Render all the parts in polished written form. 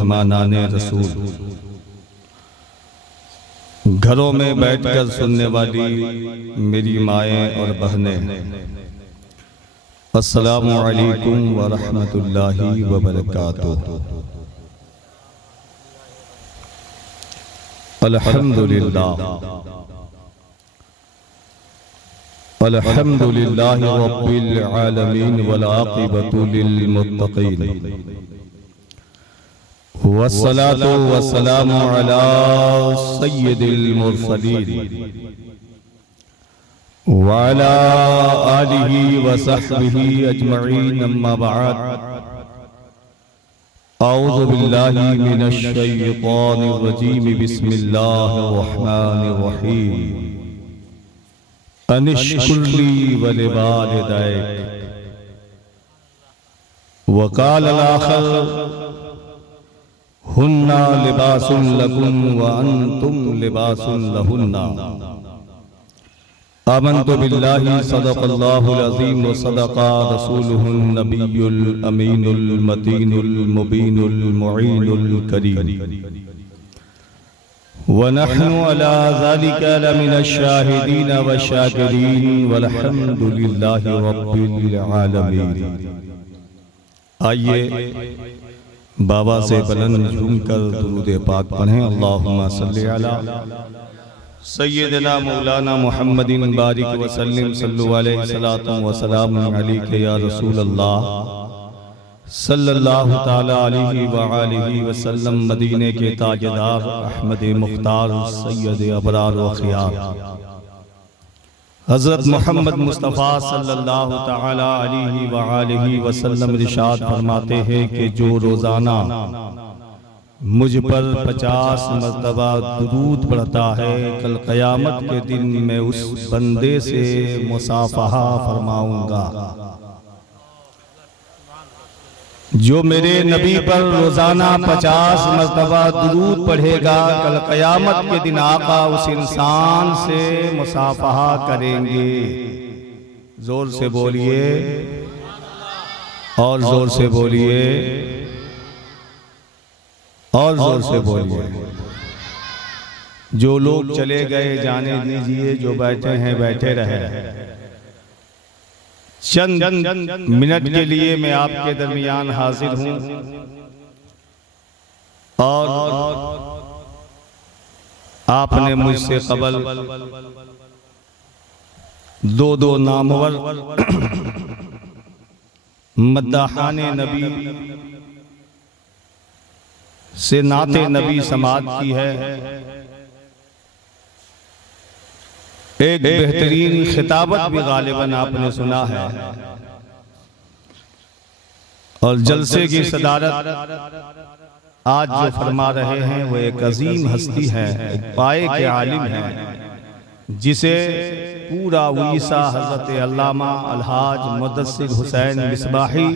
मेहमानाने रसूल, घरों में बैठकर सुनने वाली मेरी माएँ और बहनें, अस्सलामु अलैकुम व रहमतुल्लाहि व बरकातुहू। अल्हम्दुलिल्लाह अल्हम्दुलिल्लाहि रब्बिल आलमीन वल आक़िबतु लिल मुत्तक़ीन वस्सलातु वस्सलामु अला सय्यिदिल मुरसलीन व अला आलिहि व सहबिहि अजमईन, अम्मा बअद। औज़ु बिल्लाहि मिनश शैतानिर रजीम, बिस्मिल्लाहिर रहमानिर रहीम। अनिश्कुर ली व लिवालिदैक व क़ालल आख़र हुन्ना लिबासुन लकुम व अंतुम लिबासुन लहुन्ना। आमन्तु बिल्लाहि सदक़ल्लाहुल अज़ीम व सदक़ा रसूलुहुन नबियुल अमीनुल मतीनुल मुबीनुल मुईनुल करीम व नहनु अला ज़ालिका लमिनश शाहिदीन व शाकिरीन वल्हम्दुलिल्लाहि रब्बिल आलमीन। आइए बाबा से बुलंद झूमकर दुरूद पाक पढ़ें। अल्लाहुम्मा सल्लि अला सय्यिदना मौलाना मुहम्मदिन बारिक व सल्लिम, सल्लु अलैहि सलातु व सलामु अलैका या रसूल अल्लाह सल्लल्लाहु ताला अलैहि व आलिहि व सल्लम। मदीने के ताजदार अहमद मुख्तार सैयद अबरार व खियार हज़रत मोहम्मद मुस्तफ़ा सल्लल्लाहु ताला अलैहि व आलिहि व सल्लम इरशाद फरमाते हैं कि जो रोज़ाना मुझ पर 50 मरतबा दुरूद पढ़ता है, कल क़यामत के दिन मैं उस बंदे से मुसाफ़हा फरमाऊंगा। जो मेरे नबी पर रोजाना 50 मरतबा दुरूद पढ़ेगा, कल क़यामत के दिन आका उस इंसान से मुसाफ़हा करेंगे। जोर से बोलिए और जोर से बोलिए और जोर से बोलिए। जो लोग चले गए जाने दीजिए, जो बैठे हैं बैठे रहे। चंद मिनट के लिए मैं आपके दरमियान हाजिर हूं और आपने मुझसे कबल दो नामवर मद्दाहाने नबी से नाते नबी समात की है। एक बेहतरीन खिताबत भी गालिबन आपने सुना है और जलसे की सदारत आज जो फरमा रहे हैं वो एक अजीम हस्ती है, एक पाए के आलिम है, जिसे पूरा उड़ीसा हजरत अल्लामा अलहाज मुदस्सिर हुसैन मिसबाही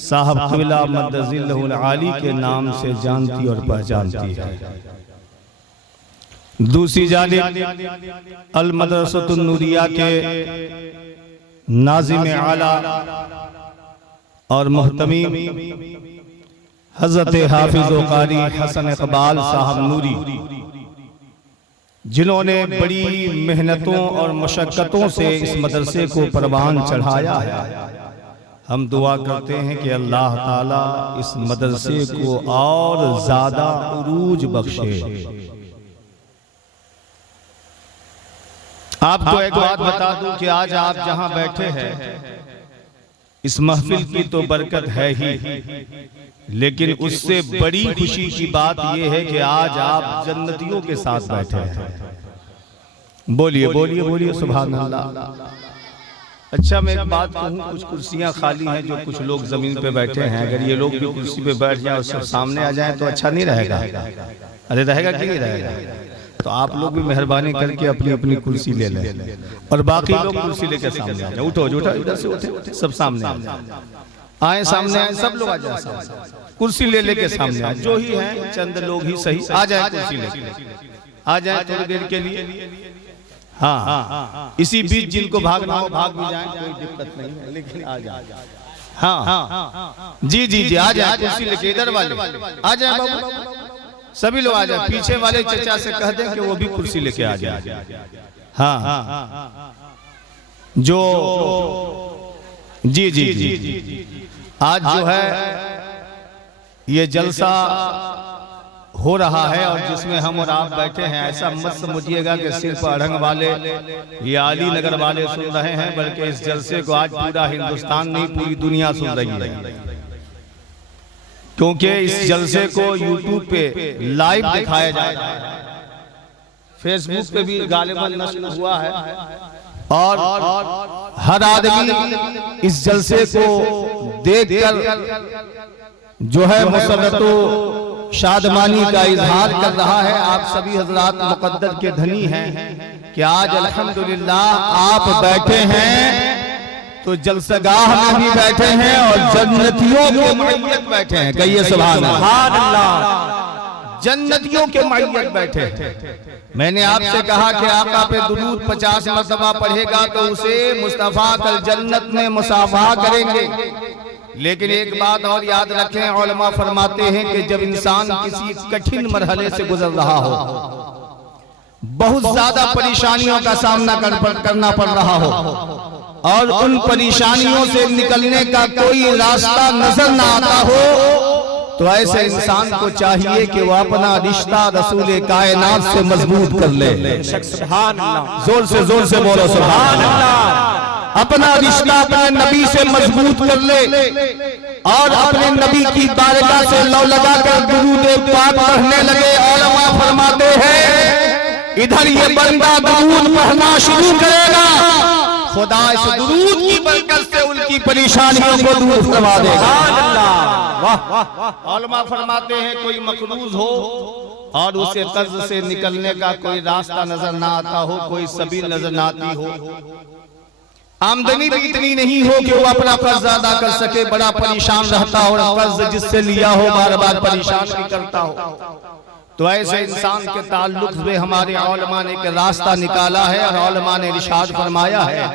साहब क़िबला मद्दज़िल्लहुल आली के नाम से जानती और पहचानती है। दूसरी जानिब अल मदरसतुन नूरिया के नाज़िम आला और मुहतमीम हजरत हाफिज़ व क़ारी हसन इक़बाल साहब नूरी, जिन्होंने बड़ी मेहनतों और मशक्क़तों से इस मदरसे को परवान चढ़ाया है। हम दुआ करते हैं कि अल्लाह ताला इस मदरसे को और ज़्यादा उरूज बख्शे। आपको एक बात बता दूं कि आज आप जहां बैठे हैं, इस महफिल की तो बरकत है ही, लेकिन उससे बड़ी खुशी की बात यह है कि आज आप जन्नतियों के साथ बैठे हैं। बोलिए बोलिए बोलिए सुभान अल्लाह। अच्छा, मैं एक बात कहूँ, कुछ कुर्सियां खाली हैं, जो कुछ लोग जमीन पे बैठे हैं, अगर ये लोग भी कुर्सी पे बैठ जाएं और सब सामने आ जाएं तो अच्छा नहीं रहेगा। अरे रहेगा कि नहीं रहेगा? तो आप लोग भी मेहरबानी करके अपनी अपनी कुर्सी ले लें और बाकी लोग कुर्सी लेकर सामने आ जाए। उठो उठो, इधर से उठे, सब सामने आए, सामने आए, सब लोग आ जाए, कुर्सी ले लेके सामने आए। जो ही है चंद लोग ही सही आ जाए, कुर्सी लेके आ जाए थोड़ी देर के लिए। हाँ, इसी बीच जिनको भागना हो भाग भी जाए, कोई दिक्कत नहीं है, लेकिन आ जाए। हाँ जी जी जी, आ जाए कुर्सी लेके, इधर वाले आ जाए बाबू, सभी लोग आ जाए। पीछे वाले चचा से कह दें कि वो भी कुर्सी लेके आ जाए। हाँ जो जी जी जी, आज जो है ये जलसा हो रहा है और जिसमें हम और आप बैठे हैं, ऐसा मत समझिएगा कि सिर्फ अढ़ंग वाले या अली नगर वाले सुन रहे हैं, बल्कि इस जलसे को आज पूरा हिंदुस्तान नहीं पूरी दुनिया सुन रही है। क्योंकि इस जलसे को यूट्यूब पे लाइव दिखाया जाएगा, फेसबुक पे भी गालिबन नश्र हुआ है और हर आदमी इस जलसे को देखकर जो है मुसर्रतो शादमानी का इजहार कर रहा है। आप सभी हजरात मुकद्दर के धनी हैं कि आज अल्हम्दुलिल्लाह आप बैठे हैं तो जलसगाह में भी बैठे हैं और जन्नतियों के मय्यत बैठे हैं। कहिए सुभान अल्लाह, जन्नतियों के मय्यत बैठे हैं। मैंने आपसे कहा कि आका पे दुरूद 50 मरतबा पढ़ेगा तो उसे मुस्तफा कल जन्नत में मुसाफा करेंगे। लेकिन एक बात और याद रखें, उलमा फरमाते हैं कि जब इंसान किसी कठिन मरहले से गुजर रहा हो, बहुत ज्यादा परेशानियों का सामना करना पड़ रहा हो और उन परेशानियों से निकलने का कोई रास्ता नजर ना आता हो, तो ऐसे इंसान को चाहिए कि वो अपना रिश्ता रसूल कायनात से मजबूत कर ले। जोर से बोलो सुभान अल्लाह। अपना रिश्ता अपने नबी से मजबूत कर ले और अपने नबी की बारगाह से लौ लगाकर दुरूद पाक पढ़ने लगे। उलमा फरमाते हैं इधर ये बंदा दुरूद पढ़ना शुरू करेगा, खुदा इस दुरूद की बरकत से उनकी परेशानियों को दूर करवा देगा। उलमा फरमाते हैं कोई मकरूज हो और उसे कर्ज से निकलने का कोई रास्ता नजर ना आता हो, कोई सबील नजर ना आती हो, आमदनी भी इतनी नहीं हो कि वो अपना कर्ज अदा कर सके, बड़ा परेशान रहता हो और कर्ज जिससे लिया हो बार बार परेशान भी करता हो, तो ऐसे इंसान के ताल्लुक में हमारे उलमा ने एक रास्ता निकाला है और उलमा ने इरशाद फरमाया है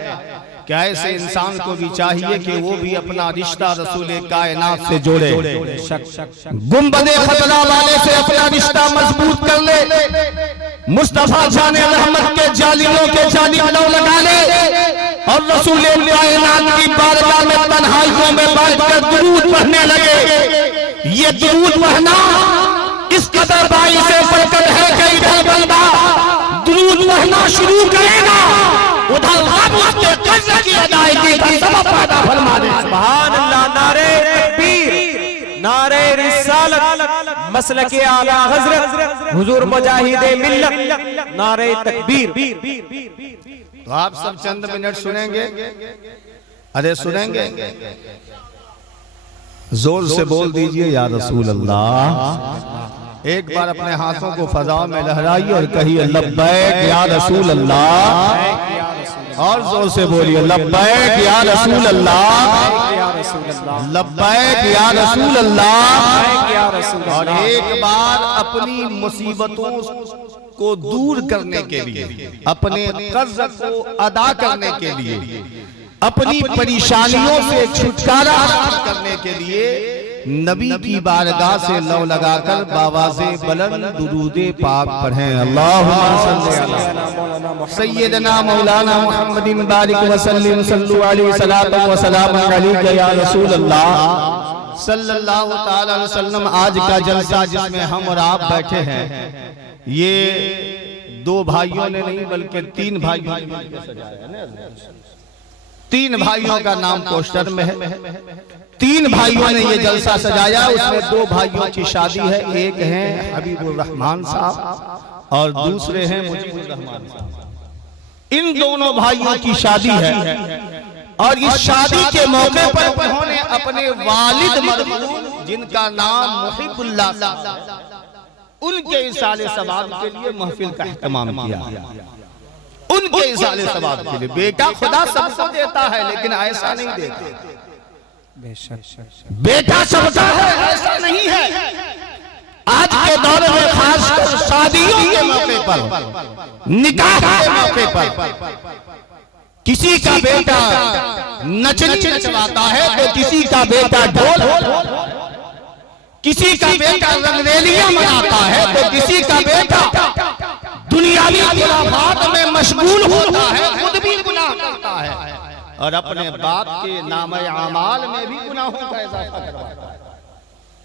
कि ऐसे इंसान को भी चाहिए कि वो भी अपना रिश्ता रसूल कायनात से जोड़े, गुंबदे खतरा वाले से अपना रिश्ता मजबूत कर ले, मुस्तफा जाने रहमत के जालिमों के जालिम लौ लगा ले और रसूल कायनात की बारगाह में तन्हाइयों में बैठकर दुरूद पढ़ने लगे। ये दुरूद पढ़ना इस कदर बाई से बरकत है कि इधर बंदा दुरूद पढ़ना शुरू करेगा, उधर रब उसके कर्ज की अदायगी का सबब पैदा फरमा दे। सुभान अल्लाह। नारे तकबीर, नारे रिसालत, मसलके आला हजरत हुजूर मुजाहिदे मिल्लत, नारे तकबीर। तो आप सब चंद मिनट सुनेंगे, अरे सुनेंगे, जोर से बोल दीजिए या रसूल अल्लाह। एक बार अपने हाथों को फजा में लहराइए और कहिए लब्बैक या रसूल अल्लाह, और जोर से बोलिए लब्बैक या रसूल अल्लाह, लब्बैक या रसूल अल्लाह। और एक बार अपनी मुसीबतों को दूर करने के लिए, अपने कर्ज को अदा करने के लिए, अपनी परेशानियों से छुटकारा करने के लिए नबी की बारगाह से लौ लगाकर बावाज़े बुलंद दुरूदे पाक पढ़ें। अल्लाहुम्मा सल्ली अला सय्यदना मौलाना मुहम्मदिन बारिक व सल्लिम सल्लु अलैहि सलातु व सलाम अलैका या रसूल अल्लाह सल्लल्लाहु तआला अलैहि वसल्लम। आज का जलसा जिसमें हम और आप बैठे हैं, ये दो भाइयों ने नहीं बल्कि तीन भाइयों ने मिलकर सजाया है ना। तीन भाइयों का नाम पोस्टर में है, तीन भाइयों ने ये जलसा सजाया। उसमें दो भाइयों की शादी है, एक है हबीबुर रहमान साहब और दूसरे हैं मुजीबुर रहमान साहब। इन दोनों भाइयों की शादी है और इस शादी के मौके पर उन्होंने अपने वालिद मरहूम जिनका नाम मुहिबुल्लाह साहब, उनके इसाले सवाब के लिए महफिल का एहतमाम किया। उनके इसाले सवाब के लिए बेटा खुदा सबको देता है, लेकिन ऐसा नहीं देता। बेटा सबका है ऐसा नहीं है। आज के दौर में खासकर शादियों के मौके पर, निकाह के मौके पर किसी का बेटा नचनी नचवाता है तो किसी का बेटा ढोल, किसी का बेटा रंगरेलियां मनाता है तो किसी का बेटा दुनियावी खुराफात में मशगूल होता है, खुद भी गुनाह करता है और अपने बाप के नामे आमाल में भी गुनाहों का इजाफा करवाता है।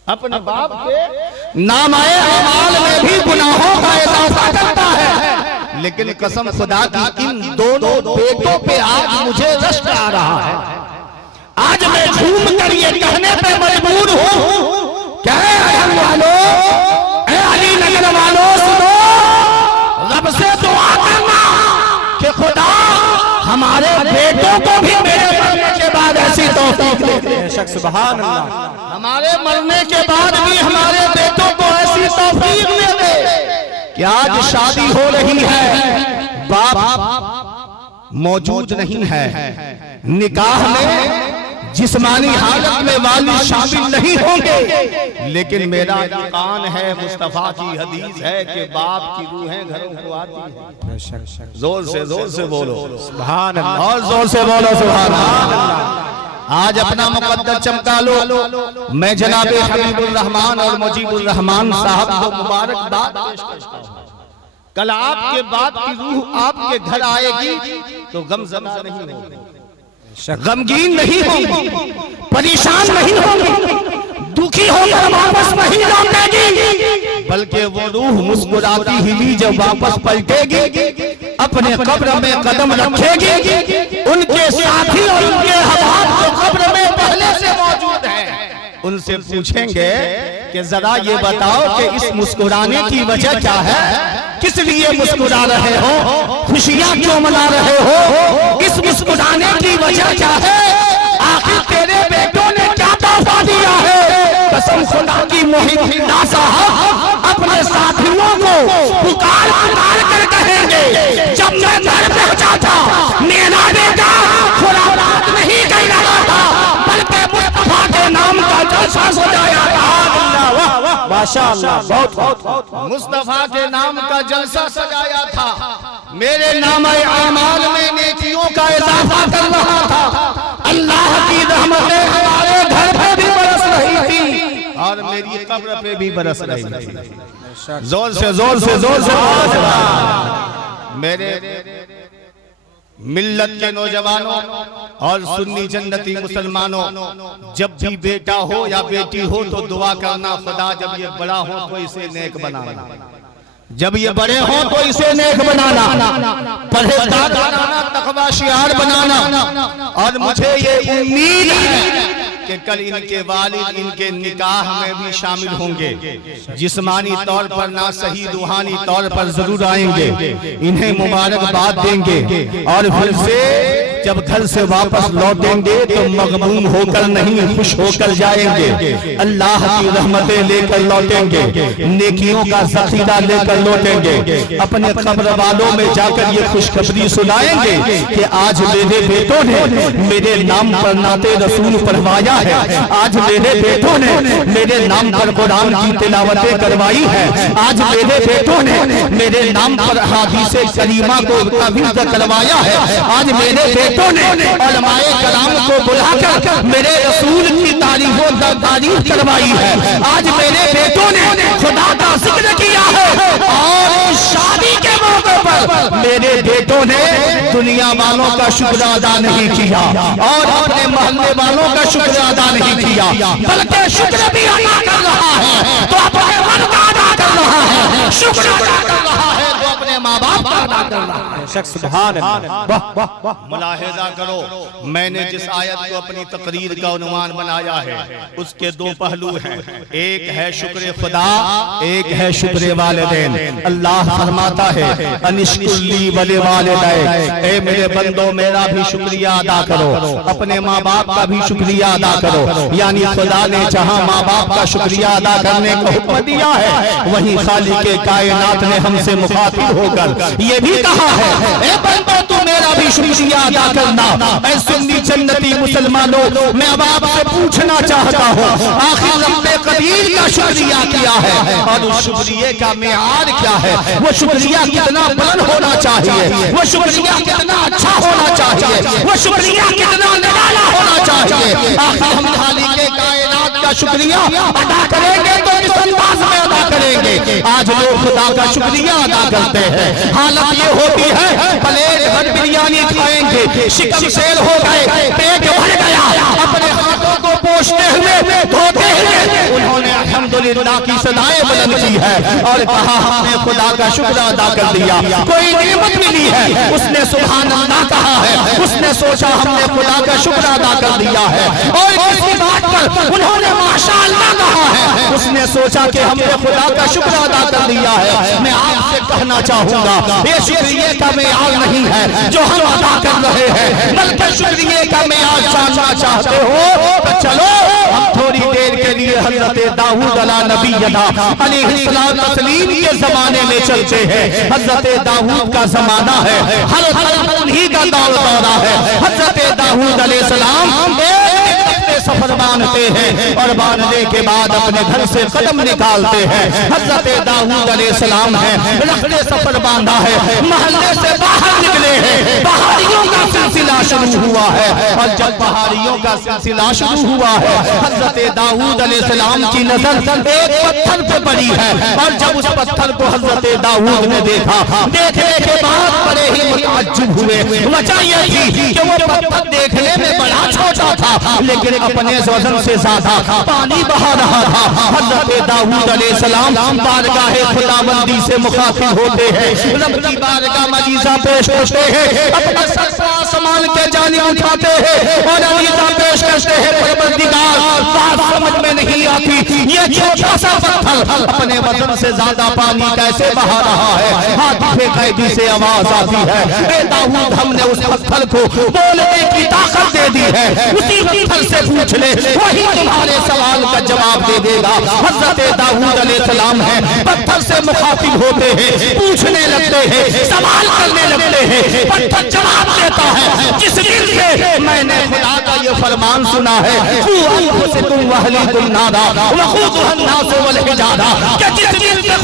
अपने बाप के नामे आमाल में भी गुनाहों का इजाफा करता है। लेकिन कसम खुदा की इन दोनों बेटों पे आज मुझे रश्क आ रहा है। आज मैं झूम कर ये कहने पे मजबूर हूं, क्या है अहल वालों, अली नगर वालों, सुनो, रब से दुआ करना कि खुदा हमारे बेटों को भी मेरे मरने के बाद ऐसी तौफीक दे। सुभान अल्लाह। हमारे मरने के बाद भी हमारे बेटों को ऐसी तौफीक दे कि आज शादी हो रही है, बाप मौजूद नहीं है, निकाह में जिस्मानी हालत में वाली शामिल नहीं होंगे, लेकिन मेरा ईमान है, मुस्तफा की हदीस है कि बाप की रूहें घरों को आती है। जोर से बोलो सुभान अल्लाह, और जोर से बोलो सुभान अल्लाह। आज अपना मुकद्दर चमका लो। मैं जनाबे हबीबुर रहमान और मुजीबुर रहमान साहब को मुबारकबाद पेश करता हूं। कल आपके बाप की रूह आपके घर आएगी तो गमज़दा नहीं होगी, गमगीन नहीं होंगी, परेशान नहीं होंगी, दुखी होकर वापस नहीं लौटेगी, बल्कि वो रूह मुस्कुराती हुई जब वापस पलटेगी, अपने कब्र में कदम रखेगी, उनके साथी और उनके हवाब जो कब्र में पहले से मौजूद हैं, उनसे पूछेंगे कि जरा ये बताओ कि इस मुस्कुराने की वजह क्या है, किस लिए मुस्कुरा रहे हो, खुशियां क्यों मना रहे हो, इस मुस्कुराने की वजह क्या है, आखिर तेरे बेटों ने क्या तोहफा दिया है। कसम खुदा की मोहिद्दीन साहब अपने साथियों को पुकार पुकार कर कहेंगे, जब मैं घर पहुंचा था मेरा बेटा खुराफात नहीं कह रहा था, बल्कि मुस्तफा के नाम का जलसा सजाया था। माशाअल्लाह, बहुत मुस्तफा के नाम का जलसा सजाया था, मेरे नामे आमाल में नेकियों का इजाफा कर रहा था, अल्लाह की रहमतें हमारे घर पे भी बरस रही थी और मेरी कब्र पे भी बरस रही थी। जोर से मेरे मिल्लत के नौजवानों और सुन्नी जन्नती मुसलमानों, जब भी बेटा हो या बेटी हो तो दुआ करना, खुदा जब ये बड़ा हो तो इसे नेक बनाना, जब ये बड़े हो तो इसे नेक बनाना, परहेजगार बनाना, तकवा शियार बनाना। और मुझे ये उम्मीद है कि कल इनके वालिद इनके निकाह में भी शामिल होंगे, जिस्मानी तौर पर ना सही रूहानी तौर पर जरूर आएंगे, इन्हें मुबारकबाद देंगे और फिर से जब घर से वापस लौटेंगे तो मगमूम होकर नहीं, खुश होकर जाएंगे, अल्लाह की रहमतें लेकर लौटेंगे, नेकियों का ज़ख़ीरा लेकर लौटेंगे, अपने कब्र वालों में जाकर ये खुशखबरी सुनाएंगे कि आज मेरे बेटों ने मेरे नाम पर नाते रसूल पढ़वाया है, आज मेरे बेटों ने मेरे नाम पर कुरान की तिलावतें करवाई है, आज मेरे बेटों ने मेरे नाम पर हदीसे करीमा को तहफ़ीज़ करवाया है, आज मेरे बेटों ने उलमाए कलाम को बुलाकर मेरे रसूल की तारीफ करवाई है, आज मेरे बेटों ने खुदा का जिक्र किया है और शादी के मौके पर मेरे बेटों ने दुनिया वालों का शुक्र अदा नहीं किया और अपने मोहल्ले वालों का शुक्र अदा नहीं किया, बल्कि शुक्र भी अदा कर रहा है तो अपने मन का अदा कर रहा है, शुक्र अदा कर रहा है तो अपने माँ बाप का अदा कर रहा है। सुभान अल्लाह। मुलाहिजा करो, मैंने जिस आयत को अपनी तकरीर का उन्वान बनाया है उसके दो पहलू हैं, एक है शुक्र खुदा, एक है शुक्र वालिदैन। अल्लाह फरमाता है अनिश्कुल्ली वले वालिदैन, ए मेरे बंदो मेरा भी शुक्रिया अदा करो, अपने माँ बाप का भी शुक्रिया अदा करो, यानी खुदा ने जहाँ माँ बाप का शुक्रिया अदा करने को हुक्म दिया है, वहीं खालिक के कायनात ने हमसे मुखातिब होकर ये भी कहा है, ए बंदो तू मेरा भी शुक्रिया अदा करना। ऐ सुन्नी जन्नती मुसलमानों, मैं अब आपसे पूछना चाहता हूँ, आखिर रब्बे कदीर का शुक्रिया किया है और उस शुक्रिया का मेयार क्या है? वो शुक्रिया कितना बुलंद होना चाहिए, वो शुक्रिया कितना अच्छा होना चाहिए, वो शुक्रिया कितना निराला होना चाहिए। आखिर हम खालिक़े कायनात का शुक्रिया अदा करेंगे तो किस अंदाज में अदा करेंगे? आज लोग खुदा का शुक्रिया अदा करते हैं, हालत ये होती है प्लेट भर बिरयानी खाएंगे, शिकम सेल हो गए, पेट भर गया, अपने हाथों को पोंछते हुए धोते हुए उन्होंने अल्हम्दुलिल्लाह की सदाएं बुलंद की है और कहा हमने खुदा का शुक्र अदा कर दिया। कोई नेमत मिली है, उसने सुभान अल्लाह कहा है, उसने सोचा हमने खुदा का शुक्र अदा कर दिया है। और किसी बात पर उन्होंने माशाअल्लाह कहा है, उसने सोचा कि हमने खुदा का शुक्र अदा कर दिया है। मैं आपसे कहना चाहूंगा, ये शुक्रिया का मेयार नहीं है जो हम अदा कर रहे हैं, बल्कि शुक्रिया का मेयार जानना चाहते हो तो चलो हम थोड़ी देर के लिए हजरत दाऊद अला नबीयना अलैहिस्सलाम तस्लीम के जमाने में चलते हैं। हजरत दाऊद का जमाना है, हर तरफ उन्हीं का दौरा है। हजरत दाऊद अलैहिस्सलाम सफर बांधते हैं और बांधने के बाद अपने घर से कदम निकालते हैं। हजरत दाऊद अलैहिस्सलाम है, रखने सफर बांधा है, महल्ले से बाहर निकले हैं, पहाड़ियों का सिलसिला शुरू हुआ है। और जब पहाड़ियों का सिलसिला शुरू हुआ है, हजरत दाऊद अलैहिस्सलाम की नजर एक पत्थर पे पड़ी है और जब उस पत्थर को हजरत दाऊद ने देखा, देखने के बाद बड़े ही मुतअज्जिब हुए। वजह यह थी कि वो पत्थर देखने में बड़ा छोटा था लेकिन अपने वजन से ज्यादा पानी बहा रहा था। हजरत दाऊद अलैहिस्सलाम बारगाह खुदाबंदी से मुखातिब होते हैं, रब की बारगाह मजीजा पेश करते हैं, अपना सर को आसमान के जानिब उठाते हैं और अलीजा पेश करते हैं। परवरदिगार, बात समझ में नहीं आती, ये छोटा सा पत्थर अपने वजन से ज्यादा पानी कैसे बहा रहा है? हाथी कैदी से आवाज आती है, ए दाऊद हमने उस पत्थर को बोलने की ताकत दे दी है, उसी पत्थर से पूछ ले, वही तुम्हारे सवाल का जवाब दे देगा। हजरत दाऊद अलैहिस्सलाम है, पत्थर से मुखातिब होते हैं, पूछने लगते हैं, सवाल करने लगते हैं। पत्थर जवाब देता है, जिस दिल से मैंने खुदा का ये फरमान सुना है, जिस दिल से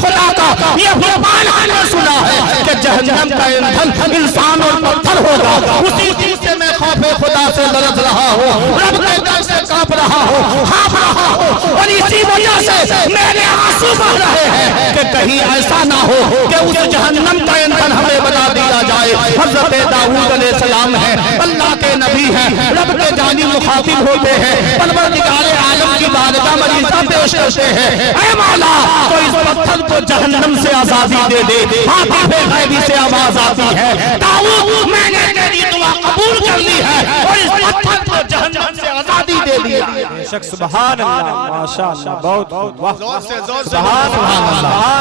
खुदा का ये फरमान मैंने सुना है कि जहन्नम का ईंधन इंसान और पत्थर होगा, उसी दिल से मैं खौफे खुदा से लरज रहा हूँ, रब के डर से कांप रहा हूँ, हाँफ रहा हूँ और इसी वजह से मेरे आंसू बह रहे हैं कि कहीं ऐसा ना हो कि उस जहन्नम का ईंधन हमें बना दिया जाए। हजरत दाऊद अलैहिस्सलाम है, अल्लाह के नबी हैं, रब के जानी मुखातिब होते हैं, परवरदिगार आलम की बारगाह मरीज़ा पेश करते हैं, ऐ मौला तो इस पत्थर को जहन्नम से आजादी दे दे। हाथी गैबी से आवाज आती है, दाऊद मैंने तेरी दुआ कबूल कर ली है और इस पत्थर को जहन्नम से आजादी दे दिया। बेशक सुभान अल्लाह, माशाअल्लाह, बहुत वाह, जोर से सुभान अल्लाह।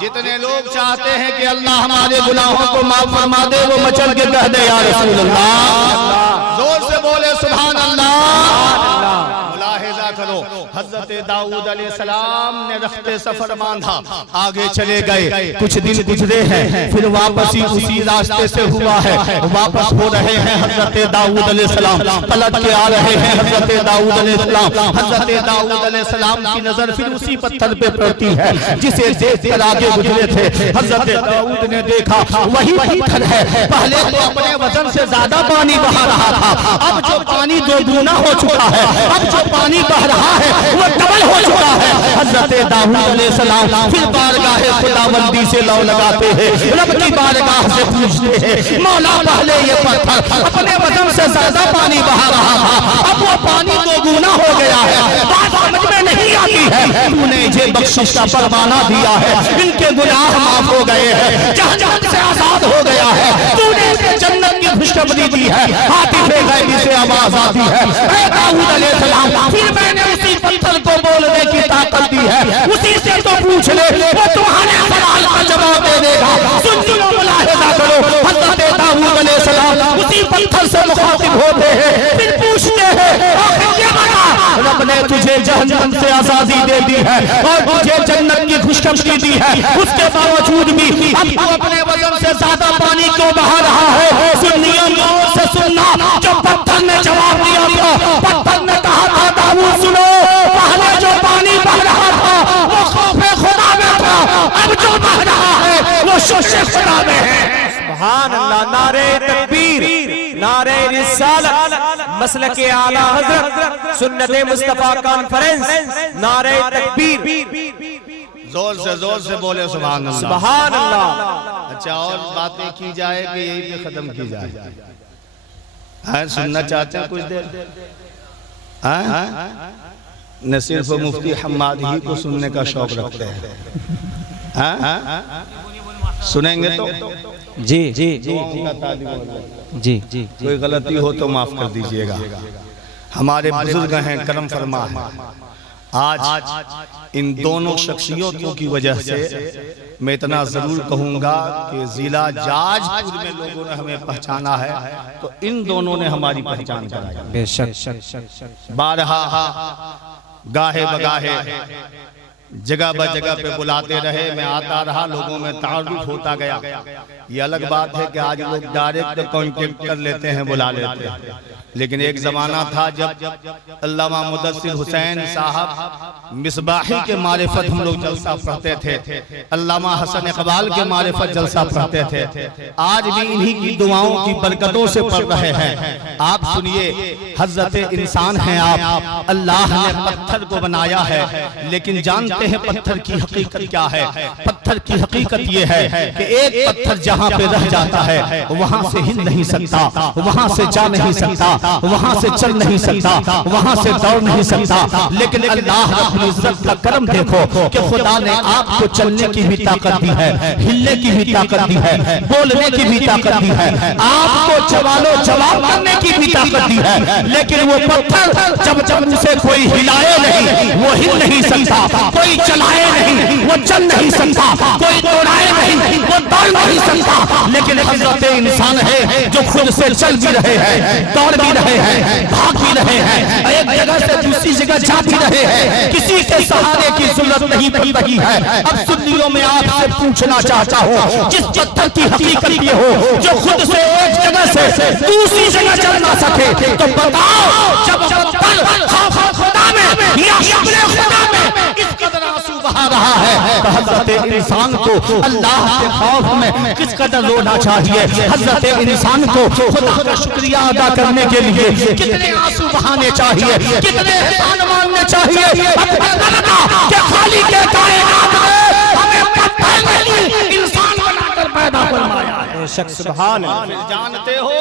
जितने लोग चाहते हैं कि अल्लाह हमारे गुनाहों को माफ फरमा दे, वो मचल के कह दे या रसूल अल्लाह। जोर से बोले सुभान अल्लाह। मुलाहिजा करो, हजरत दाऊद अलैहिस्सलाम ने रखते सफर बांधा, आगे चले गए, कुछ दिन गुजरे हैं, फिर वापसी उसी रास्ते से हुआ है। वापस हो रहे हैं हजरत दाऊद अलैहिस्सलाम, पलट के आ रहे हैं हजरत दाऊद अलैहिस्सलाम। हजरत दाऊद अलैहिस्सलाम की नजर फिर उसी पत्थर पे पड़ती है जिसे देख कर आगे गुजरे थे। हजरत दाऊद ने देखा वही पत्थर है, पहले तो अपने वजन से ज्यादा पानी बहा रहा था, अब जो पानी दो गुना हो चुका है, अब जो पानी बह रहा है वो डबल हो चुका है। हजरत दाऊद अलैहिस्सलाम फिर बारगाह खुदाबंदी से लौ लगाते हैं, रब की बारगाह से पूछते हैं, मौला पहले ये पत्थर अपने वजन से ज्यादा पानी बहा रहा था, अब वो पानी दो गुना हो गया है, बात समझ में नहीं आती है। तूने इसे बख्शिश का फरमाना दिया है, इनके गुनाह माफ हो गए हैं, जहन्नम से आजाद हो गया है, तूने इसे जन्नत की खुशखबरी दी है। हाथी गैबी से आवाज आती है, ऐ दाऊद अलैहिस्सलाम फिर मैंने उसी पत्थर को बोलने की ताकत दी है, उसी से तो पूछ ले, वो तुम्हारे सवाल का जवाब दे देगा। सुनो मुलाहिजा करो, हजरत दाऊद अलैहिस्सलाम उसी पत्थर से मुखातिब होते हैं, फिर पूछते हैं, रब ने तुझे जहन्नम से आजादी दे दी है और तुझे जन्नत की खुशखबरी खुशखबरी दी है, उसके बावजूद भी अब तू अपने वजन से ज्यादा पानी क्यों बहा रहा है? सुन्नियों गौर से सुनना, जो पत्थर ने जवाब दिया था, पत्थर ने कहा था दाऊद सुनो, पहले जो पानी बह रहा था वो खौफे खुदा में था, अब जो बह रहा है वो शोशे खुदा में है। सुभान अल्लाह। नारे तकबीर, नारे रिसालत, मसलके आला हजरत, सुन्नते मुस्तफा कॉन्फ्रेंस, नारे तकबीर। जोर से बोले सुभान अल्लाह। सुभान अल्लाह। अच्छा, और बातें की जाए कि यही पे खत्म की जाए? हाँ, सुनना चाहते हैं कुछ देर? हाँ, न सिर्फ मुफ्ती हम्माद ही को सुनने का शौक रखते हैं। हाँ, सुनेंगे तो जी जी जी जी जी। कोई गलती हो तो माफ कर दीजिएगा। हमारे बुजुर्ग हैं, करम फरमा है। आज इन दोनों शख्सियतों की वजह से मैं इतना जरूर कहूंगा कि जिला जाजपुर में लोगों ने हमें पहचाना है, तो इन दोनों ने हमारी पहचान कराई। बेशक। बारहा गाहे बगाहे जगह ब जगह पे बुलाते रहे, मैं आता रहा, लोगों में तारुफ होता गया। ये अलग बात है कि आज लोग डायरेक्ट कांटेक्ट कर लेते हैं, बुला लेते हैं, लेकिन एक जमाना था जब अल्लामा मुदस्सिर हुसैन साहब मिसबाही के मारिफत हम लोग जलसा पढ़ते थे, अल्लामा हसन इकबाल के मारिफत जलसा पढ़ते थे। आज भी इन्हीं की दुआओं की बरकतों से पढ़ रहे हैं। आप सुनिए, हजरत इंसान हैं आप, अल्लाह ने पत्थर को बनाया है, लेकिन जानते हैं पत्थर की हकीकत क्या है? पत्थर की हकीकत ये है कि एक पत्थर जहाँ पे रह जाता है वहाँ से हिल नहीं सकता, वहाँ से जा नहीं सकता, वहाँ से चल नहीं सकता, वहाँ से दौड़ नहीं सकता। लेकिन अल्लाह अपनी इज्जत का करम देखो कि खुदा ने आपको चलने की भी ताकत दी है, हिलने की भी ताकत दी है, बोलने की भी ताकत दी है, आपको सवालों जवाब करने की भी ताकत दी है। लेकिन वो पत्थर जब उसे कोई हिलाए नहीं वो हिल नहीं सकता, कोई चलाए नहीं वो चल नहीं सकता, कोई दौड़ाए नहीं वो दौड़ नहीं सकता। लेकिन हजरत इंसान है जो खुद से चल भी रहे हैं, दौड़ भी रहे हैं, भाग भी रहे हैं, एक जगह से दूसरी जगह जा भी रहे हैं, किसी के सहारे की जरूरत नहीं पड़ रही है। अब सुन्नियों में आपसे पूछना चाहता हूँ, जिस पत्थर की हकीकत ये हो जो खुद से एक जगह से दूसरी जगह चल ना सके, तो बताओ जब पत्थर खुदा में या शुक्र खुदा में इस कदर आंसू बहा रहा है, तो हजरत इंसान को अल्लाह के खौफ में किस कदर रोना चाहिए? हजरत इंसान को खुदा का शुक्रिया अदा करने के लिए कितने आंसू बहाने चाहिए, कितने एहसान मानने चाहिए? कि खाली के कायनात में हमें पत्थर नहीं इंसान बनाकर पैदा फरमाया है। सुभान अल्लाह। जानते हो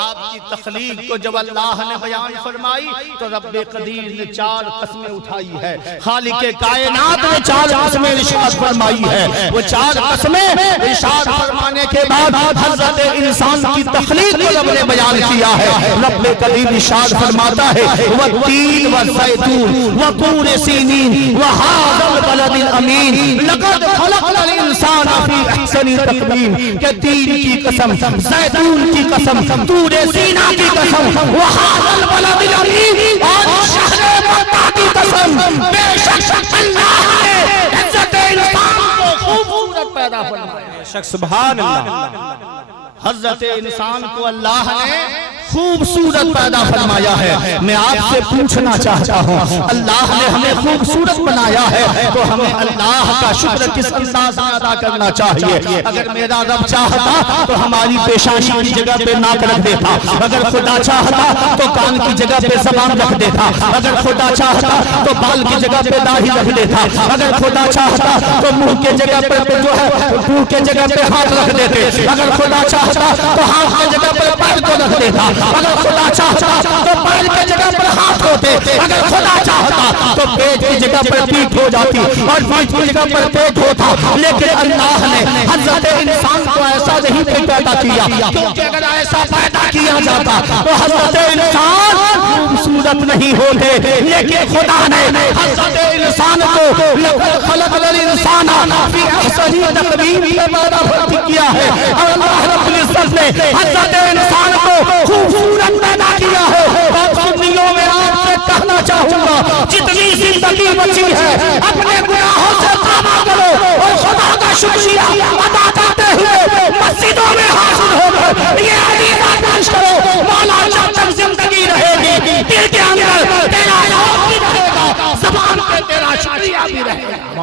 आपकी तखलीक को जब अल्लाह ने बयान फरमाई तो रब्बे कदीर ने 4 कस्में उठाई है, खालिके कायनात ने 4 कस्में इरशाद फरमाई है। वो 4 कस्में इरशाद फरमाने के बाद हजरत इंसान की तखलीक को रब ने बयान किया है। रब्बे कदीर इरशाद फरमाता है वत्तीन वज़ैतून वतूर सीनीन वहाज़ल बलदिल अमीन लक़द खलक़नल इंसाना फी अहसनि तक़वीम। के तीन की कसम, ज़ैतून की कसम, तूरे सीना की कसम, वहाज़ल बलदिल अमीन और शहरे मक्का की कसम, बेशक अल्लाह ने इज्जत इंसान को खूबसूरत पैदा फरमाया। सुभान अल्लाह। हजरत इंसान को अल्लाह ने खूबसूरत पैदा फरमाया है। मैं आपसे पूछना चाहता हूँ, अल्लाह ने हमें खूबसूरत बनाया है तो हमें अल्लाह का शुक्र किस अंदाज में अदा करना चाहिए? अगर मेरा रब चाहता तो हमारी पेशानी की जगह पे नाक रख देता, अगर खुदा चाहता तो कान की जगह पे ज़बान रख देता, अगर खुदा चाहता तो बाल की जगह पे दाढ़ी रख देता, अगर खुदा चाहता तो मुंह के जगह पे जो है मुंह के जगह पे हाथ रख देते, अगर खुदा चाहता तो हाथ की जगह पर पैर को रख देता, अगर खुदा चाहता तो पैर की जगह पर हाथ होते, अगर खुदा चाहता तो पेट की जगह पर पीठ हो जाती और पीठ की जगह पर पेट होता। लेकिन अल्लाह ने हजरत इंसान को ऐसा नहीं पैदा किया, क्योंकि अगर ऐसा पैदा किया जाता तो हजरत इंसान खूबसूरत नहीं होते। लेकिन खुदा ने हजरत इंसान को लक़द खलक़नल इंसाना फी अहसनि तक़वीम पैदा किया है। और अल्लाह रब्बुल इज्जत ने हजरत इंसान को खूबसूरत पैदा किया है। और सुन्नियों में आपसे कहना चाहूंगा, जितनी जिंदगी बची है अपने गुनाहों से तौबा करो,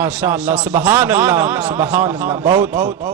माशाअल्लाह, सुभान अल्लाह, सुभान अल्लाह, बहुत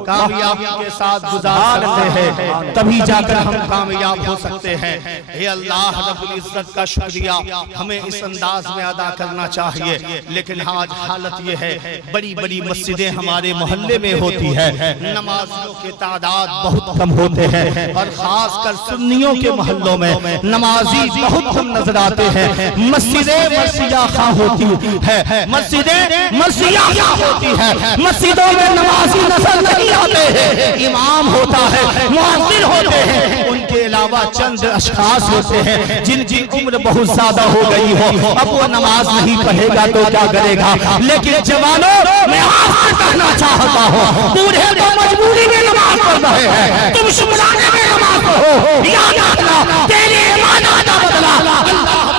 कामयाबी के साथ गुजार सकते हैं, तभी जाकर हम कामयाब हो सकते हैं। हे अल्लाह रब्बुल इज्जत का शुक्रिया हमें इस अंदाज में अदा करना चाहिए। लेकिन आज हालत ये है, बड़ी बड़ी मस्जिदें हमारे मोहल्ले में होती है, नमाजियों के तादाद बहुत कम होते हैं और खासकर सुन्नियों के मोहल्लों में नमाजी बहुत कम नजर आते हैं। मस्जिदें मस्जिदा खा होती है, मस्जिदें मस्जिदा खा होती है, मस्जिदों में नमाजी नजर नहीं आते हैं। इमाम होता है, मुअज्जिन होते हैं, उनके अलावा चंद अशखास होते हैं जिनकी उम्र बहुत ज्यादा हो गई हो, अब वो नमाज नहीं पढ़ेगा तो क्या करेगा। लेकिन जवानों, मैं आपसे कहना चाहता हूँ, बूढ़े तो मजबूरी में नमाज पढ़ रहे हैं, तुम शुक्राने में नमाज पढ़ो, याद रखना तेरे ईमान का बदला अल्लाह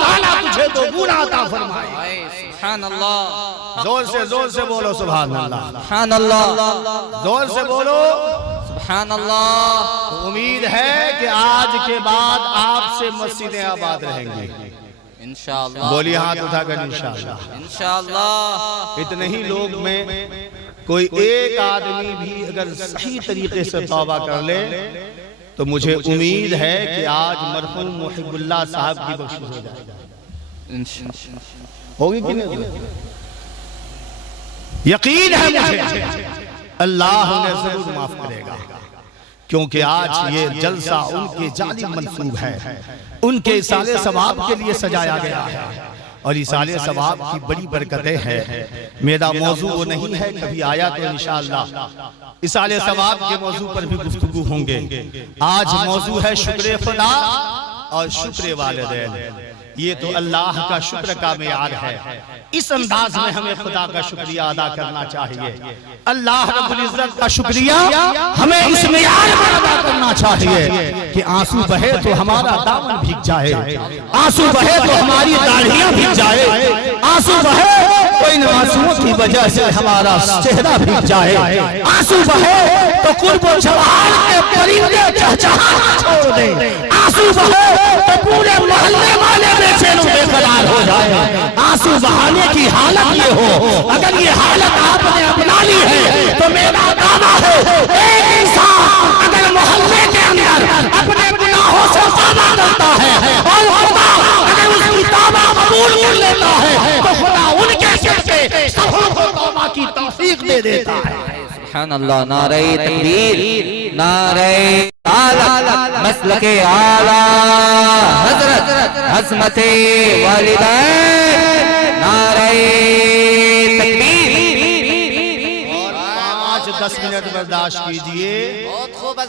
ताला तुझे तो बुरा अता फरमाए। सुभान अल्लाह, जोर से बोलो सुभान अल्लाह, सुभान अल्लाह, जोर से बोलो सुभान अल्लाह। उम्मीद है कि आज के बाद आपसे मस्जिदें आबाद रहेंगी इंशाअल्लाह। बोलिए हाथ उठाकर इंशाअल्लाह। इंशाअल्लाह। इतने ही लोग में कोई एक आदमी भी अगर सही तरीके से तौबा कर ले तो मुझे उम्मीद है कि आज मरहूम मुहिबुल्लाह साहब की बख्शिश हो जाएगी। होगी कि नहीं? यकीन है मुझे अल्लाह उन्हें जरूर माफ करेगा, क्योंकि आज ये जलसा उनके जालिम मंसूब है, उनके इसाले सवाब के लिए सजाया गया है और इसाले सवाब की बड़ी बरकतें हैं। मेरा मौजू वो नहीं है, कभी आया तो इंशाअल्लाह इसाले सवाब के मौजू पर भी गुफ्तगू होंगे। आज मौजू है शुक्र खुदा और शुक्र वालिदैन। ये तो अल्लाह का शुक्र का मेयार है, इस अंदाज में हमें खुदा का शुक्रिया अदा करना चाहिए। अल्लाह रब्बुल इज्जत का शुक्रिया हमें इस मेयार में अदा करना चाहिए कि आंसू बहे तो हमारा दामन भीग जाए, आंसू बहे तो हमारी दाढ़ियां भीग जाए, आंसू बहे तो इन आंसुओं की वजह से हमारा चेहरा भीग जाए, आंसू बहे तो कुर्ब जवान के परिंदे चहचहाना छोड़ दे, आंसू बहे तो पूरे मोहल्ले वाले बेचैन बेकरार हो जाए। आंसू बहाने की हालत ये हो, अगर ये हालत आपने अपना ली है तो मेरा दावा है, एक इंसान अगर मोहल्ले के अंदर अपने गुनाहों से तौबा करता है और खुदा अगर उसकी तौबा कबूल कर लेता है तो खुदा उनके सिर पे सबों को तौबा की तौफीक दे देता है। सुभान अल्लाह। नारे तकबीर, नारे आला, मसलके आला हजरत हजमते वालिदैन, नारे तकबीर। और 5-10 मिनट बर्दाश्त कीजिए,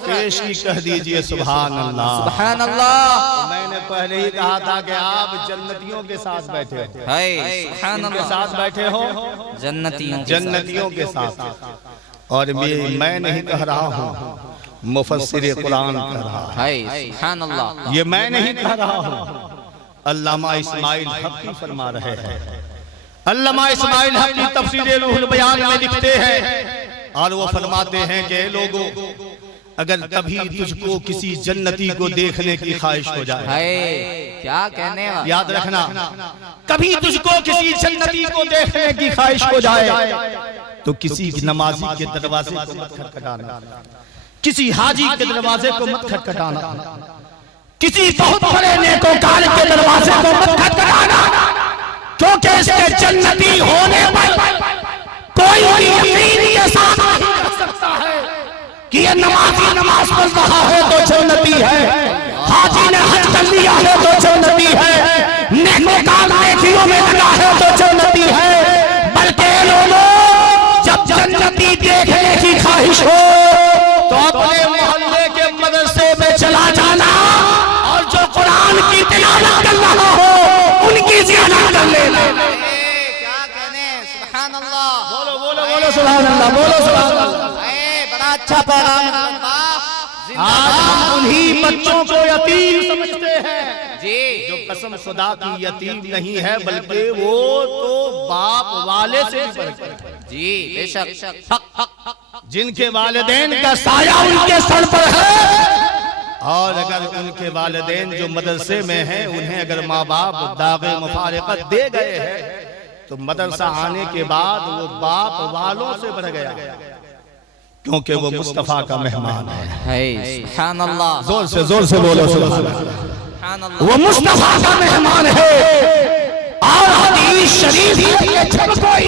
पेश की कह दीजिए सुभान अल्लाह, सुभान अल्लाह। मैंने पहले ही कहा था कि आप जन्नतियों के साथ बैठे हो, है सुभान के अल्लाह, साथ बैठे हो जन्नतियों के साथ। और मैं नहीं कह रहा हूँ, मुफस्सिर कुरान कह रहा है, सुभान अल्लाह। ये मैं नहीं कह रहा हूँ, अल्लामा इस्माइल हक़ी फरमा रहे हैं। अल्लामा इस्माइल हक़ी तफसीर रूहुल बयान में लिखते हैं और वो फरमाते हैं कि लोगों, अगर कभी तुझको किसी जन्नती को देखने की ख्वाहिश हो जाए, क्या कहने वाला, याद रखना, कभी तुझको किसी जन्नती को देखने की ख्वाहिश हो जाए तो किसी नमाजी के दरवाजे को मत खटखटाना, किसी हाजी के दरवाजे को मत खटखटाना, किसी बहुत बड़े नेकोकार के दरवाजे को मत खटखटाना, क्योंकि इसके जन्नती होने पर कोई भी यकीन के साथ नहीं कर सकता है कि ये नमाजी नमाज पढ़ रहा है तो जन्नती है, हाजी ने हज कर लिया है तो जन्नती है, नेकोकार नेकियों में लगा है तो जन्नती है। बल्कि लोगों, जब जन्नती देखने की ख्वाहिश हो तो अपने मोहल्ले के मदरसे में चला जाना और जो कुरान की तिलावत कर रहा हो उनकी ज़ियारत कर लेना। क्या कहने, सुभान अल्लाह। बोलो बोलो बोलो सुभान अल्लाह, बोलो सुभान अल्लाह। बड़ा अच्छा पैगाम। आज हम उन्हीं बच्चों को यतीम समझते हैं जी, जो कसम खुदा की यतीम नहीं है, बल्कि वो तो बाप वाले से भी बढ़कर है। जी बेशक, जिनके वालिदैन का साया उनके सर पर है, और अगर उनके वालिदैन जो मदरसे में हैं उन्हें अगर माँ बाप दागे मुफारिकत दे गए हैं तो मदरसा आने के बाद वो बाप वालों से बढ़ गया, क्योंकि वो मुस्तफा का मेहमान है। सुभान अल्लाह, जोर से बोलो सुभान अल्लाह। वो मुस्तफा का मेहमान है। और हदीस शरीफ ये जब कोई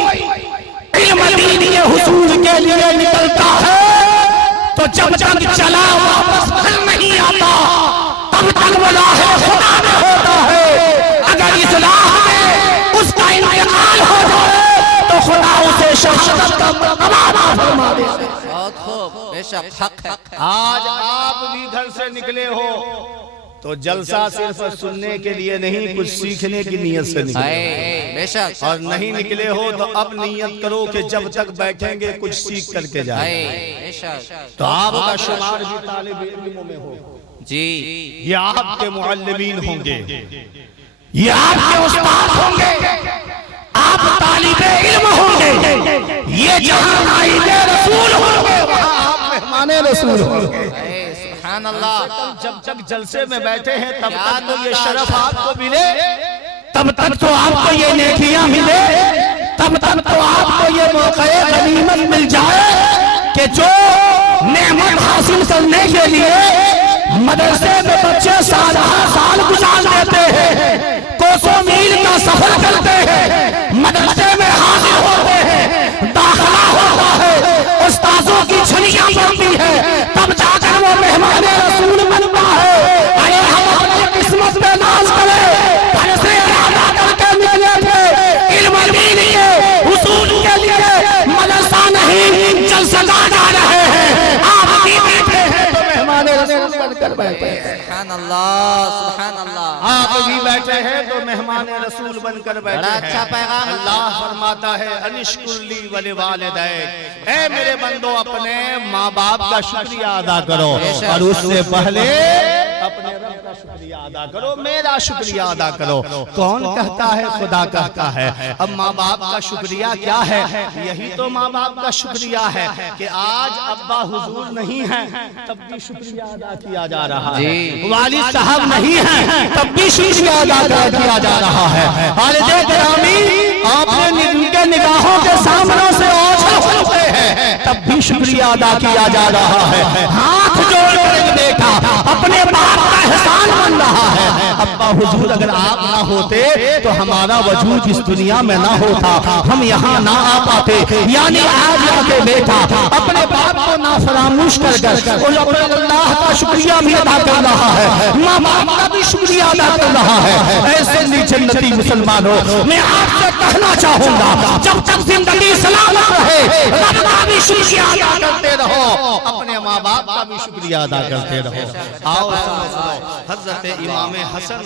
इल्म दीनी हुसूल के लिए निकलता है तो जब तक चला वापस घर नहीं आता तब तक वो राहे खुदा में होता है। अगर इस राह में उसका इंतकाल हो जाए तो खुदा उसे शहादत का मर्तबा फरमा दे। बहुत खूब, बेशक हक है। आज आप भी घर से निकले हो तो जलसा सिर्फ सुनने के लिए नहीं, कुछ सीखने की नीयत से निकले। बेशक। और नहीं निकले हो तो अब नियत करो कि जब तक बैठेंगे कुछ सीख करके जाए। बेशक। तो आपका शुमार भी तालिब इल्मों में हो जी, ये आपके मुअल्लिमीन होंगे, ये आपके उस्ताद होंगे, आप तालिब इल्म होंगे। ये जहां नाइबे रसूल होंगे वहां आप मेहमाने रसूल होंगे। सुभान अल्लाह। जब तक जलसे में बैठे हैं तब तक तो ये शरफ आपको मिले, तब तक तो आपको ये नेकियां मिले, तब तक तो आपको ये मौक़े गनीमत मिल जाए कि जो नेमत हासिल करने के लिए मदरसे में बच्चे साल गुजार देते हैं, कोसों मील का सफर करते हैं, मदरसे में हाजिर होते हैं, दाखिला होता है, उस्तादों की छलियां पड़ती है, तब जाकर वो मेहमान रसूल बनता है। अरे हम अपनी किस्मत में नाज करें, घर से इरादा करके निकले थे इल्म दीन के हुसूल के लिए, मदरसा नहीं जलसा जा रहे हैं। आप भी बैठे हैं तो मेहमान रसूल बनकर बैठे हैं। सुभान अल्लाह, सुभान अल्लाह। आप भी बैठे हैं तो मेहमान रसूल बनकर बैठे बड़ा हैं। अच्छा पैगाम। अल्लाह फरमाता है अनिश्कुरली वले वालिदैन, ऐ मेरे बंदो अपने माँ बाप का शुक्रिया अदा करो और उससे पहले अपने रब का शुक्रिया अदा करो, मेरा शुक्रिया अदा करो। कौन कहता है? खुदा कहता है। अब माँ बाप का शुक्रिया क्या है? यही तो माँ बाप का शुक्रिया है कि आज अब्बा हुजूर नहीं है तब भी शुक्रिया अदा किया जा रहा है, वालिद साहब नहीं है तब भी शुक्रिया अदा किया जा रहा है। वालिदे गिरामी आपने उनके निगाहों के सामने से ओझल होते हैं तब भी शुक्रिया अदा किया जा रहा है। हाथ जोड़कर बेटा अपने बाप का एहसान बन रहा है। अब्बा हुजूर अगर आप ना होते तो हमारा वजूद इस दुनिया में ना होता, हम यहाँ ना आ पाते। यानी आज आके बेटा अपने बाप को ना फरामोश कर अल्लाह का शुक्रिया भी अदा कर रहा है, माँ बाप का भी शुक्रिया अदा कर रहा है। ऐसे जन्नती मुसलमानों, मैं आपसे कहना चाहूंगा जब तक जिंदगी सलामत रहे रब का भी शुक्रिया अदा करते रहो, अपने माँ बाप का भी शुक्रिया अदा करते रहो। आओ हजरत इमाम हसन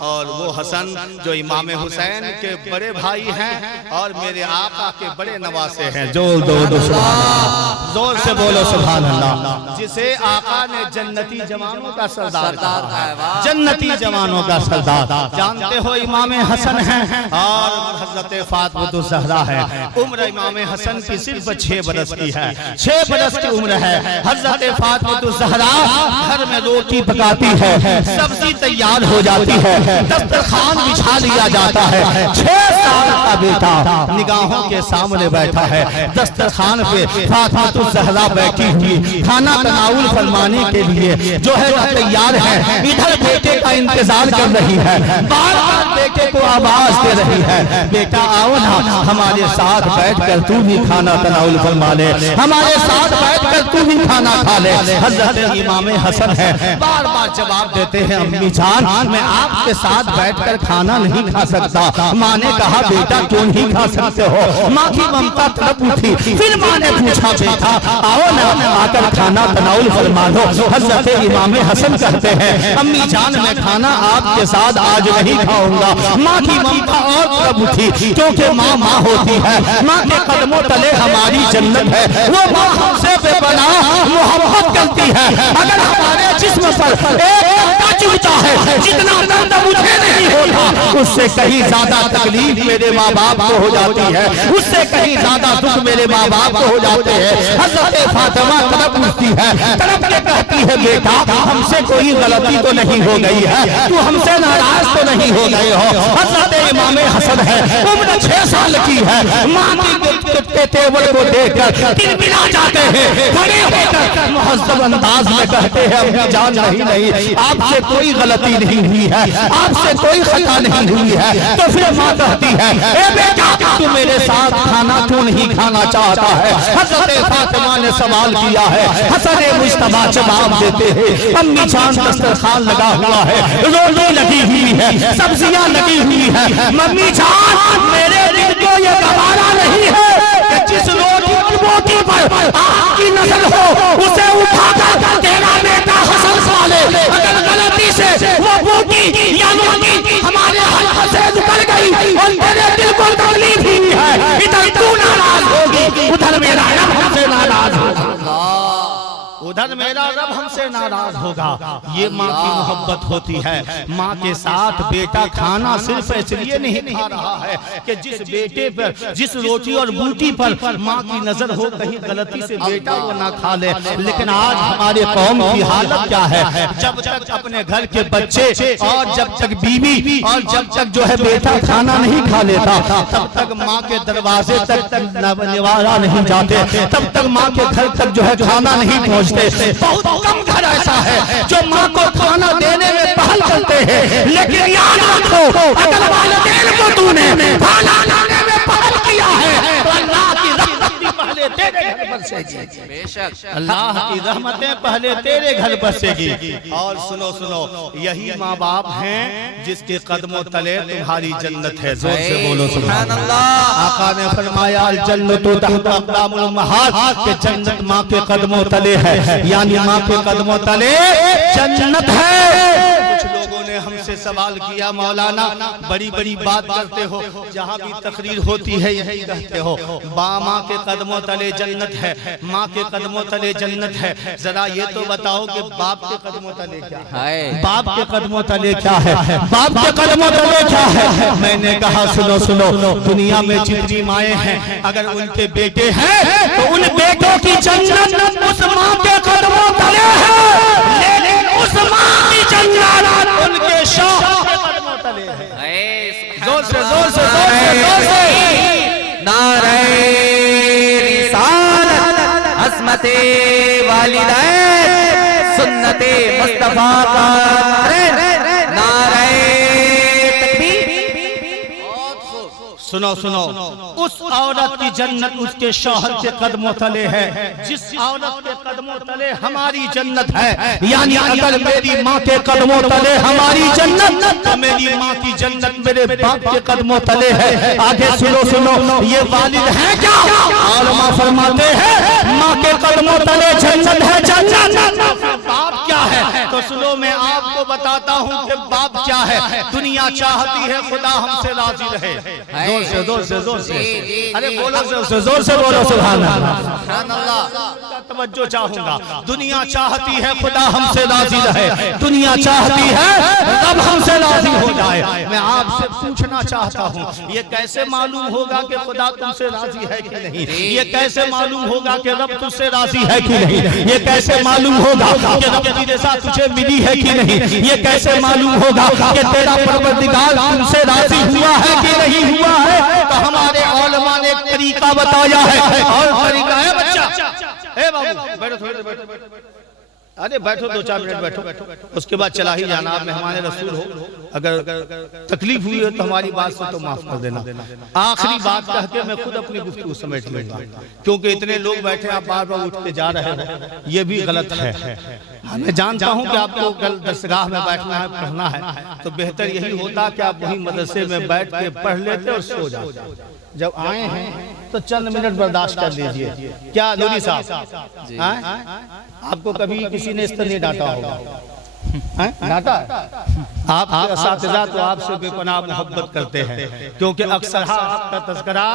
और वो हसन जो इमाम हुसैन के बड़े भाई हैं और मेरे आका के बड़े नवासे हैं। जोर से बोलो सुभान अल्लाह। जिसे आका ने जन्नती जवानों का सरदार कहा, जन्नती जवानों का सरदार। जानते हो इमाम हसन है और हजरत फातिमा ज़हरा है। उम्र इमाम हसन की सिर्फ 6 बरस की है, 6 बरस की उम्र है। हजरत फातिमा ज़हरा घर में रोटी पकाती है, सब्जी तैयार हो जाती है, दस्तरखान बिछा लिया जाता है। 6 साल का बेटा निगाहों के सामने बैठा है, दस्तरखान पे फातिमा ज़हरा बैठी हुई खाना तनाउल फरमाने के लिए जो है तैयार है। इधर बेटे का इंतजार कर रही है, बार बार बेटे को आवाज दे रही है, बेटा आओ ना हमारे साथ बैठकर तू भी खाना तनाउल फरमा ले, हमारे साथ बैठकर तू भी खाना खा ले। हजरत इमाम हसन है, बार बार जवाब देते हैं अम्मी जान मैं आपके साथ बैठकर खाना नहीं खा सकता। माँ ने कहा बेटा क्यों नहीं खा सकते हो? माँ की ममता तड़प उठी। फिर माँ ने पूछा बेटा आओ ना आकर खाना तनाउल फरमा लो। हजरत इमाम हसन कहते हैं अम्मी जान मैं खाना आपके साथ आज नहीं खाऊंगा। माँ की ममता और तड़प उठी, क्योंकि माँ माँ होती है, माँ के कदमों तले हमारी जन्नत है। वो माँ हमसे बेपनाह मोहब्बत करती है। अगर हमारे जिस्म पर एक चुभता है, जितना दर्द मुझे नहीं होता, उससे कहीं ज्यादा तकलीफ मेरे माँ बाप को हो जाती है, उससे कहीं ज्यादा दुख मेरे माँ बाप को हो जाते हैं। हज़रत फातिमा तड़प उठती है, तड़प के कहती है बेटा हमसे कोई गलती तो नहीं हो गई है, तू हमसे नाराज तो नहीं हो गए हो। हज़रत इमाम हसन है, उम्र 6 साल की है, माँ के तेवर को देखकर तिलमिला जाते हैं, खड़े होकर मुहज़्ज़ब अंदाज में कहते हैं अपनी जान नहीं, आपसे कोई गलती नहीं हुई है, आपसे कोई खता नहीं हुई है। तो फिर माँ कहती है ए बेटा तू मेरे साथ खाना क्यों नहीं खाना चाहता है? हज़रत फातिमा ने सवाल किया है, हसन मुश्तबा जवाब देते हैं अम्मी जान दस्तरखान लगा हुआ है, रोटी लगी हुई है, सब्जियां लगी हुई है, मम्मी जान मेरे दिल को ये गवारा नहीं है कि जिस रोटी की बोटी पर आपकी नजर हो उसे उठाकर तेरा बेटा हसन खा ले। अगर गलती से वो बोटी या रोटी हमारे हाथ से निकल गई और तेरे दिल को तकलीफ हुई है, इधर तू नाराज होगी, उधर मेरा रब हमसे नाराज होगा, उधर मेरा रब हमसे नाराज होगा। ये माँ की मोहब्बत होती है। माँ के साथ बेटा खाना सिर्फ इसलिए नहीं खा रहा है कि जिस बेटे पर, जिस रोटी और बूटी पर माँ की नजर हो कहीं गलती से बेटा वो ना खा ले। लेकिन आज हमारे कौम की हालत क्या है, जब तक अपने घर के बच्चे और जब तक बीवी और जब तक जो है बेटा खाना नहीं खा लेता तब तक माँ के दरवाजे तक निवारा नहीं जाते, तब तक माँ के घर तक जो है खाना नहीं पहुँचते। बहुत कम घर ऐसा है जो माँ को खाना देने में पहल करते हैं, लेकिन याद रखो अगर वालिदैन को तूने खाना लाने में पहल किया है तो अल्लाह की रहमत भी पहले तेरे घर बरसेगी, बेशक अल्लाह की रहमतें पहले तेरे घर बरसेगी। और सुनो सुनो, यही माँ बाप हैं जिसके कदमों तले तुम्हारी जन्नत है। जोर से बोलो सुभान अल्लाह। आका ने फरमाया अल जन्नतु तहत अक़दामुल उम्महात, कि जन्नत माँ के कदमों तले है, यानी माँ के कदमों तले जन्नत है। कुछ लोगों ने हमसे सवाल किया मौलाना बड़ी बड़ी बात करते हो, जहाँ भी तकरीर होती है यही कहते हो माँ के कदमों तले जन्नत है, माँ के कदमों तले जन्नत है। जरा ये तो बताओ कि बाप के कदमों तले क्या है? बाप के कदमों तले क्या है? बाप के कदमों तले क्या है? मैंने कहा सुनो सुनो, दुनिया में जितनी माएँ हैं अगर उनके बेटे हैं तो उन बेटों की जन्नत उस माँ के कदमों तले है, लेकिन उस माँ की जन्नत उनके शौहर के कदमों तले है। जोर से जोर से जोर से जोर से नारे रिसालत अस्मते वालिदैन सुन्नते मुस्तफा का नारे सुनो सुनो, उस औरत की जन्नत उसके शौहर के कदमों तले है, जिस औरत के कदमों तले हमारी जन्नत है। यानी अगर मेरी माँ के कदमों तले हमारी जन्नत तो मेरी माँ की जन्नत मेरे बाप के कदमों तले है। आगे सुनो सुनो, ये वालिद है क्या? आलमा फरमाते हैं माँ के कदमों तले जन्नत है, जन्नत। बाप क्या है? तो सुनो मैं आपको बताता हूँ कि बाप क्या है। दुनिया चाहती है खुदा हमसे राजी रहे। जोर से जोर से जोर से, अरे बोलो जोर से जोर से बोलो सुभान अल्लाह। तवज्जो चाहूंगा। दुनिया चाहती है खुदा हमसे राजी रहे, दुनिया चाहती है रब हमसे राजी हो जाए। मैं आपसे पूछना चाहता हूँ ये कैसे मालूम होगा कि खुदा तुमसे राजी है कि नहीं? ये कैसे मालूम होगा कि रब तुझसे राजी है कि नहीं? ये कैसे मालूम होगा कि रब की रज़ा तुझे मिली है कि नहीं? ये कैसे मालूम होगा कि तेरा परवरदिगार तुमसे राजी हुआ है कि नहीं हुआ है? तो हमारे उलमा ने एक तरीका बताया है, और तरीका है बच्चा ए बाबू बैठो थोड़ी देर बैठो, अरे बैठो 2-4 मिनट बैठो, उसके बाद चला ही जाना। आप मेहमान रसूल हो, अगर तकलीफ हुई है तो हमारी बात से तो माफ कर देना। आखिरी बात कह के मैं खुद अपनी गुफ्तगू समेट लूंगा, क्योंकि इतने लोग बैठे आप बार बार उठ के जा रहे हो, ये भी गलत है। मैं जानता हूँ कि आपको कल दरसगाह में बैठना है, पढ़ना है, तो बेहतर यही होता कि आप वहीं मदरसे में बैठ के पढ़ लेते और सो जाते। जब आए हैं तो चंद मिनट बर्दाश्त कर लीजिए। क्या नूरी साहब, आपको कभी किसी ने इस तरह नहीं डांटा होगा? डांटा? आपके असातिज़ा तो आपसे बेपनाह मोहब्बत करते हैं, क्योंकि अक्सर आपका तज़किरा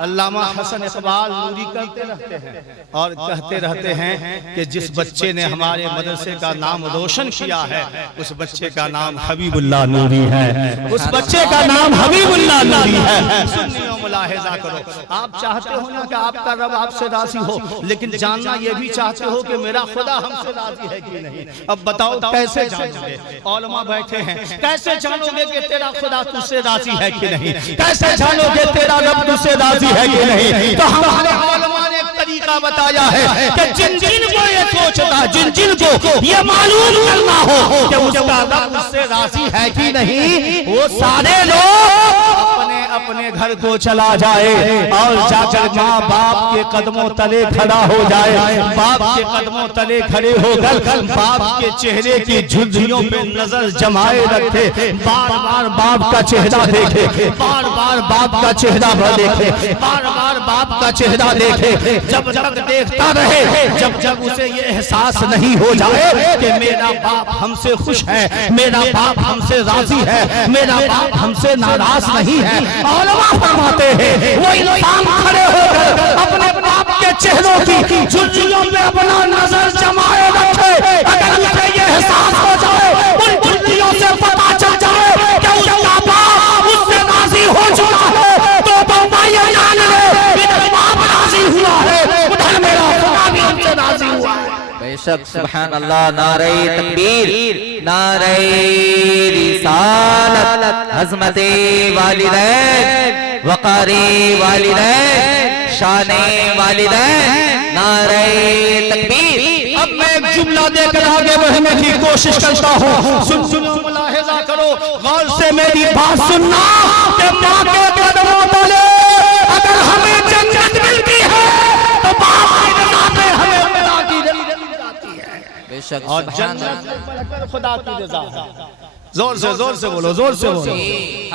अल्लामा हसन इकबाल नूरी करते रहते हैं और कहते रहते हैं कि जिस बच्चे ने हमारे मदरसे का नाम रोशन किया है उस बच्चे का नाम हबीबुल्लाह नूरी है, उस बच्चे का नाम हबीबुल्लाह नूरी है। सुन्नियों मुलाहिजा करो, आप चाहते हो ना कि आपका रब आपसे राजी हो, लेकिन जानना ये भी चाहते हो कि मेरा खुदा हमसे राजी है कि नहीं। अब बताओ कैसे जानोगे? औलमा बैठे हैं, कैसे जानोगे कि तेरा खुदा तुझसे राजी है कि नहीं? कैसे जानोगे तेरा रब तुझसे राजी है कि नहीं? तो हमारे औलमा ने एक तरीका बताया है कि जिन जिन को ये सोचता, जिन जिन को ये मालूम करना हो कि उसका रब उससे राजी है कि नहीं, वो सारे लोग अपने अपने घर को चला जाए और जाकर माँ बाप के कदमों तले खड़ा हो जाए। बाप के कदमों तले खड़े होकर बाप के चेहरे की झुर्रियों पे नजर जमाए रखे, बार बार बाप का चेहरा देखे, बार बार बाप का चेहरा देखे, बार बार बाप का चेहरा देखे। जब तक देखता रहे, जब जब उसे ये एहसास नहीं हो जाए कि मेरा बाप हमसे खुश है, मेरा बाप हमसे राजी है, मेरा बाप हमसे नाराज नहीं है। औलमा फरमाते हैं वो इंसान खड़े होकर अपने बाप के चेहरों की झुर्रियों पे अपना नजर जमाए रखे। अगर उसे ये एहसास हो जाए, उन झुर्रियों से पता चल जाए कि उसका बाप उससे राजी हो चुका है, तो ये जान ले मेरा बाप राजी हुआ है, उधर मेरा खुदा भी हमसे राजी हुआ है। बेशक सुभान अल्लाह। नारे तकबीर, नारे रिसालत, अज़मते वालिदैन, वक़ारे वालिदैन, शाने वालिदैन, नारे तकबीर। अब मैं एक जुमला देकर आगे बढ़ने की कोशिश करता हूँ, सुनो मुलाहिजा करो, गौर से मेरी बात सुनना कि माँ के कदमों तले अगर हमें जन्नत मिलती है तो बाप की रज़ा पे हमें खुदा की रज़ा मिलती है। बेशक और जन्नत से बढ़कर खुदा की रज़ा है। जोर से बोलो, जोर से बोलो।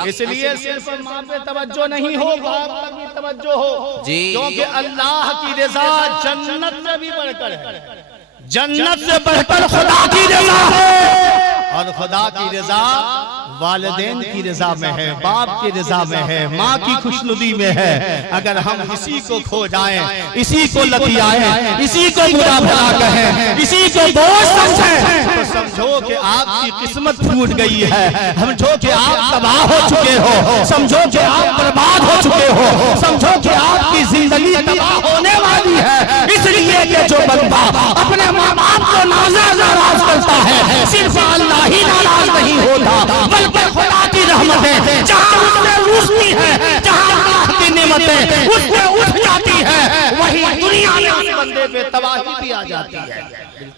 इसलिए सिर्फ माँ पे तवज्जो नहीं हो, बाप पर भी तवज्जो हो, क्योंकि अल्लाह की रज़ा जन्नत से भी बढ़कर है, जन्नत से बढ़कर खुदा की रज़ा है। और खुदा की रज़ा वालिदैन की रज़ा में है, बाप की रज़ा में है, माँ की खुशनुदी में है। अगर हम इसी को खो जाएं, इसी को लतियाएं, इसी को बुरा भला कहें, इसी को बोझ समझें, तो समझो कि आपकी किस्मत फूट गई है, समझो कि आप तबाह हो चुके हो, समझो कि आप बर्बाद हो चुके हो, समझो कि आपकी जिंदगी तबाह होने वाली है। इसलिए कि जो बंदा अपने माँ बाप को नाराज करता है, सिर्फ अल्लाह ही नाराज नहीं होता, बल्कि खुदा की रहमत है जहाँ उससे रूठती है, जहाँ अल्लाह की नेमतें उससे उठ जाती है, वही दुनिया में उस बंदे पे तबाही भी आ जाती है।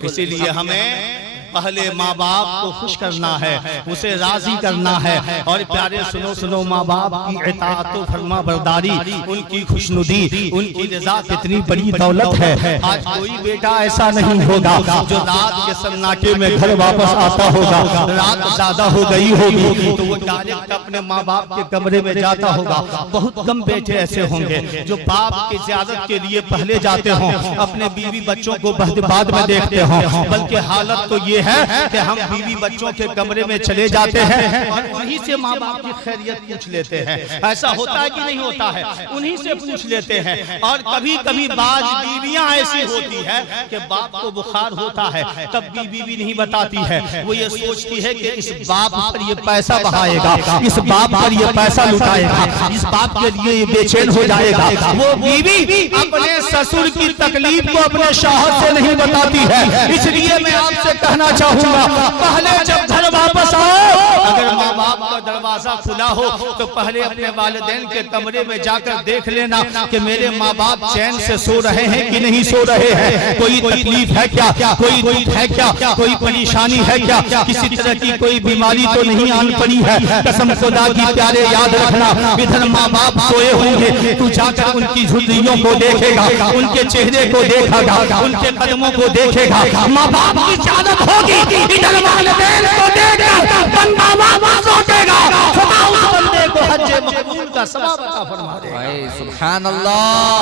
इसीलिए हमें पहले माँ बाप को खुश करना है, उसे राजी करना है। और प्यारे सुनो माँ बाप की इताअत व फरमा बरदारी, उनकी खुशनुदी, उनकी रज़ा कितनी बड़ी दौलत है। आज कोई बेटा ऐसा नहीं होगा जो रात के सन्नाटे में घर वापस आता होगा, रात ज्यादा हो गई होगी तो वो डायरेक्ट अपने माँ बाप के कमरे में जाता होगा। बहुत कम बेटे ऐसे होंगे जो बाप की ज़ियारत के लिए पहले जाते हों, अपने बीवी बच्चों को बाद में देखते हों। बल्कि हालत तो ये है कि हम बीवी बच्चों के कमरे में चले जाते हैं और वहीं से माँ बाप की खैरियत पूछ लेते हैं। ऐसा होता है कि नहीं होता है? उन्हीं से पूछ लेते हैं। और कभी कभी बाज बीवियां ऐसी होती है कि बाप को बुखार होता है, तब बीवी भी नहीं बताती है। वो ये सोचती है कि इस बाप पर ये पैसा बहाएगा, इस बाप पर ये पैसा लुटाएगा, इस बाप के लिए ये बेचैन हो जाएगा। वो बीवी अपने ससुर की तकलीफ को अपने शौहर से नहीं बताती है। इसलिए मैं आपसे कहना चाहूंगा, पहले जब घर वापस आओ, अगर माँ बाप का दरवाजा खुला हो तो पहले अपने वालिदैन के कमरे में जाकर देख लेना कि मेरे माँ बाप चैन से सो रहे हैं कि नहीं सो रहे हैं, कोई तकलीफ है क्या, कोई दुख है क्या, कोई परेशानी है क्या, किसी तरह की कोई बीमारी तो नहीं आन पड़ी है। कसम खुदा की प्यारे याद रखना, इधर माँ बाप सोए होंगे, तू जाकर उनकी झुर्रियों को देखेगा, उनके चेहरे को देखेगा, उनके कदमों को देखेगा। माँ बाप की इजाजत होगी, इधर वालिदैन को देखकर बंदा वापस लौटेगा। खुदा उस बंदे को हज कबूल का सवाब अता फरमा दे। सुभान अल्लाह,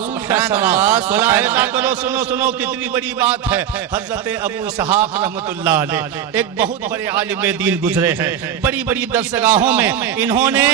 सुभान अल्लाह, सुभान ऐसा करो, सुनो सुनो कितनी बड़ी बात है। हजरत अबू इसहाक रहमतुल्लाह अलैह एक बहुत बड़े आलिम दीन गुजरे हैं। बड़ी बड़ी दरसगाहों में इन्होंने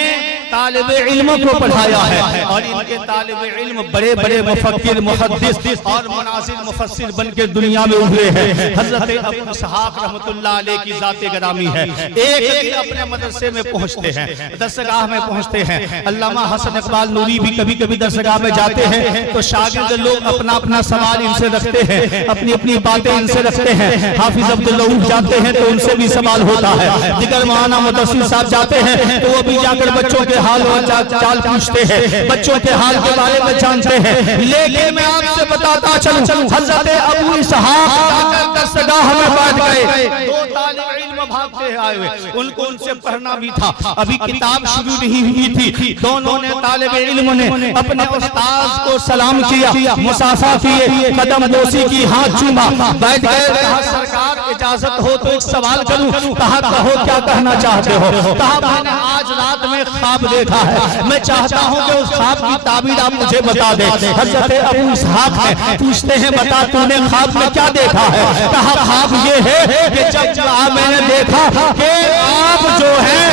तालिबे इल्म को पढ़ाया है और इनके तालिबे इल्म बड़े बड़े मुफक्किर, मुहद्दिस और मुनासिर मुफस्सिर बनकर दुनिया में उभरे हैं। हजरत अबू इसहाक रहमतुल्लाह अलैह की जाते ग्रामी है। एक दिन अपने मदरसे में पहुंचते हैं, दरसगाह में पहुंचते हैं। अल्लामा हसन इकबाल नूरी भी कभी कभी दरसगाह में जाते हैं तो शागिर्द लोग अपना अपना सवाल इनसे रखते हैं, अपनी अपनी बातें इनसे रखते हैं। हाफिज अब्दुल्लाह जाते हैं तो उनसे भी सवाल होता है। दिगर मौलाना मुदस्सिर साहब जाते हैं तो वो भी जाकर बच्चों के हाल और चाल पूछते हैं, बच्चों के हाल के बारे में जानते हैं। लेकिन मैं आपसे बताता चलूं, हजरत अबू इसहाक दरसगाह में बैठ गए। दो तालिब इल्म भागते आए हुए, उनको उनसे पढ़ना भी था, अभी किताब शुरू नहीं हुई थी। दोनों ने तालिब इल्म ने अपने उस्ताद को सलाम किया, मुसाफा किए, कदम बोसी की, हाथ चूमा, बैठ गए। कहा सरकार इजाजत हो तो एक सवाल करूं। कहा कहो क्या कहना चाहते हो। कहा मैंने आज रात में ख्वाब देखा है, मैं चाहता हूं कि उस ख्वाब की ताबीर आप मुझे बता दें। हजरत अबू इसहाक है, पूछते हैं बता तूने ख्वाब में क्या देखा है। कहा ख्वाब ये है कि जब मैंने देखा कि आप जो है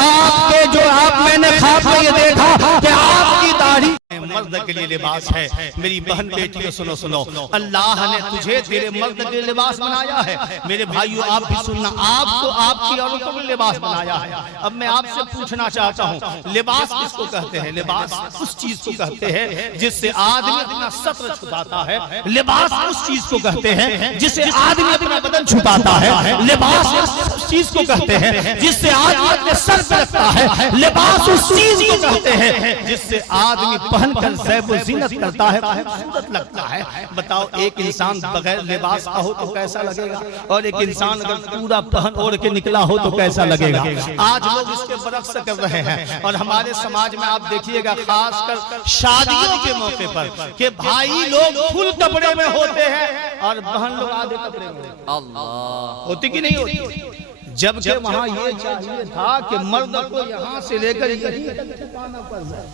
आपके जो आप मैंने ख्वाब में ये देखा कि आपकी दाढ़ी मर्द के लिए लिबास है। मेरी बहन बेटियों सुनो सुनो, अल्लाह ने तुझे तेरे मर्द के लिए लिबास बनाया है। मेरे भाइयों आप भी सुनना, आपको आपकी औरतों के लिए लिबास बनाया है। अब मैं आपसे पूछना चाहता हूँ, लिबास किसको कहते हैं? लिबास उस चीज को कहते हैं जिससे आदमी अपना सत्र छुपाता है। लिबास उस चीज को कहते हैं जिससे आदमी अपना बदन छुपाता है। लिबास उस चीज को कहते हैं जिससे आदमी अपने सर पे रखता है। लिबास उस चीज को कहते हैं जिससे आदमी पहन कर ज़ैब व ज़ीनत करता है, खूबसूरत लगता है। बताओ एक इंसान बगैर लिबास का हो तो कैसा लगेगा, और एक इंसान अगर पूरा पहन ओढ़ के निकला हो तो कैसा लगेगा। आज लोग इसके बरक्स कर रहे हैं और हमारे समाज में आप देखिएगा खासकर शादियों के मौके पर कि भाई लोग फुल कपड़े में होते हैं और बहन लोग आधे कपड़े में। अल्लाह, होती कि नहीं होती? जबकि वहाँ ये चाहिए था कि मर्द को यहाँ से लेकर यहीं तक छुपाना पड़ जाए,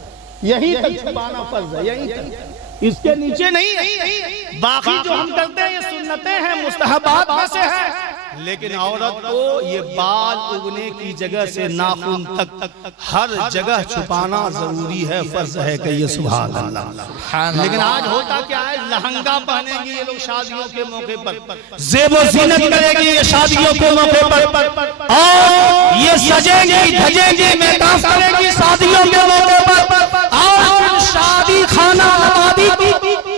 यहीं तक छुपाना पड़ जाए, यहीं तक, इसके नीचे नहीं। बाकी जो हम करते हैं ये सुन्नतें हैं, मुस्तहबात में से है। लेकिन औरत को ये बाल उगने की जगह से नाखून तक हर जगह छुपाना जरूरी है, फर्ज है कि ये सुभान अल्लाह। लेकिन आज होता क्या है, लहंगा पहनेंगे ये लोग शादियों के मौके पर, ज़ेब ज़ीनत करेंगे ये शादियों के मौके पर, और ये सजेंगी धजेंगी मेकअप करेंगी शादियों के मौके पर, और शादी खाना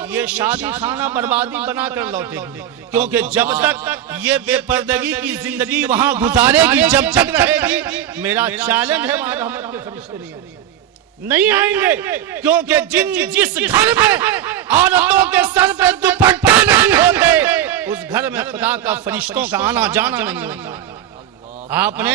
ये शादी खाना बर्बादी बना कर लौटेगी। क्योंकि जब तक ये बेपर्दगी की जिंदगी वहां गुजारेगी, जब तक रहेगी, मेरा चैलेंज है वहां रहमत के फरिश्ते नहीं आएंगे। क्योंकि जिस घर में औरतों के सर पे दुपट्टा नहीं होते उस घर में खुदा का फरिश्तों का आना जाना नहीं होता। आपने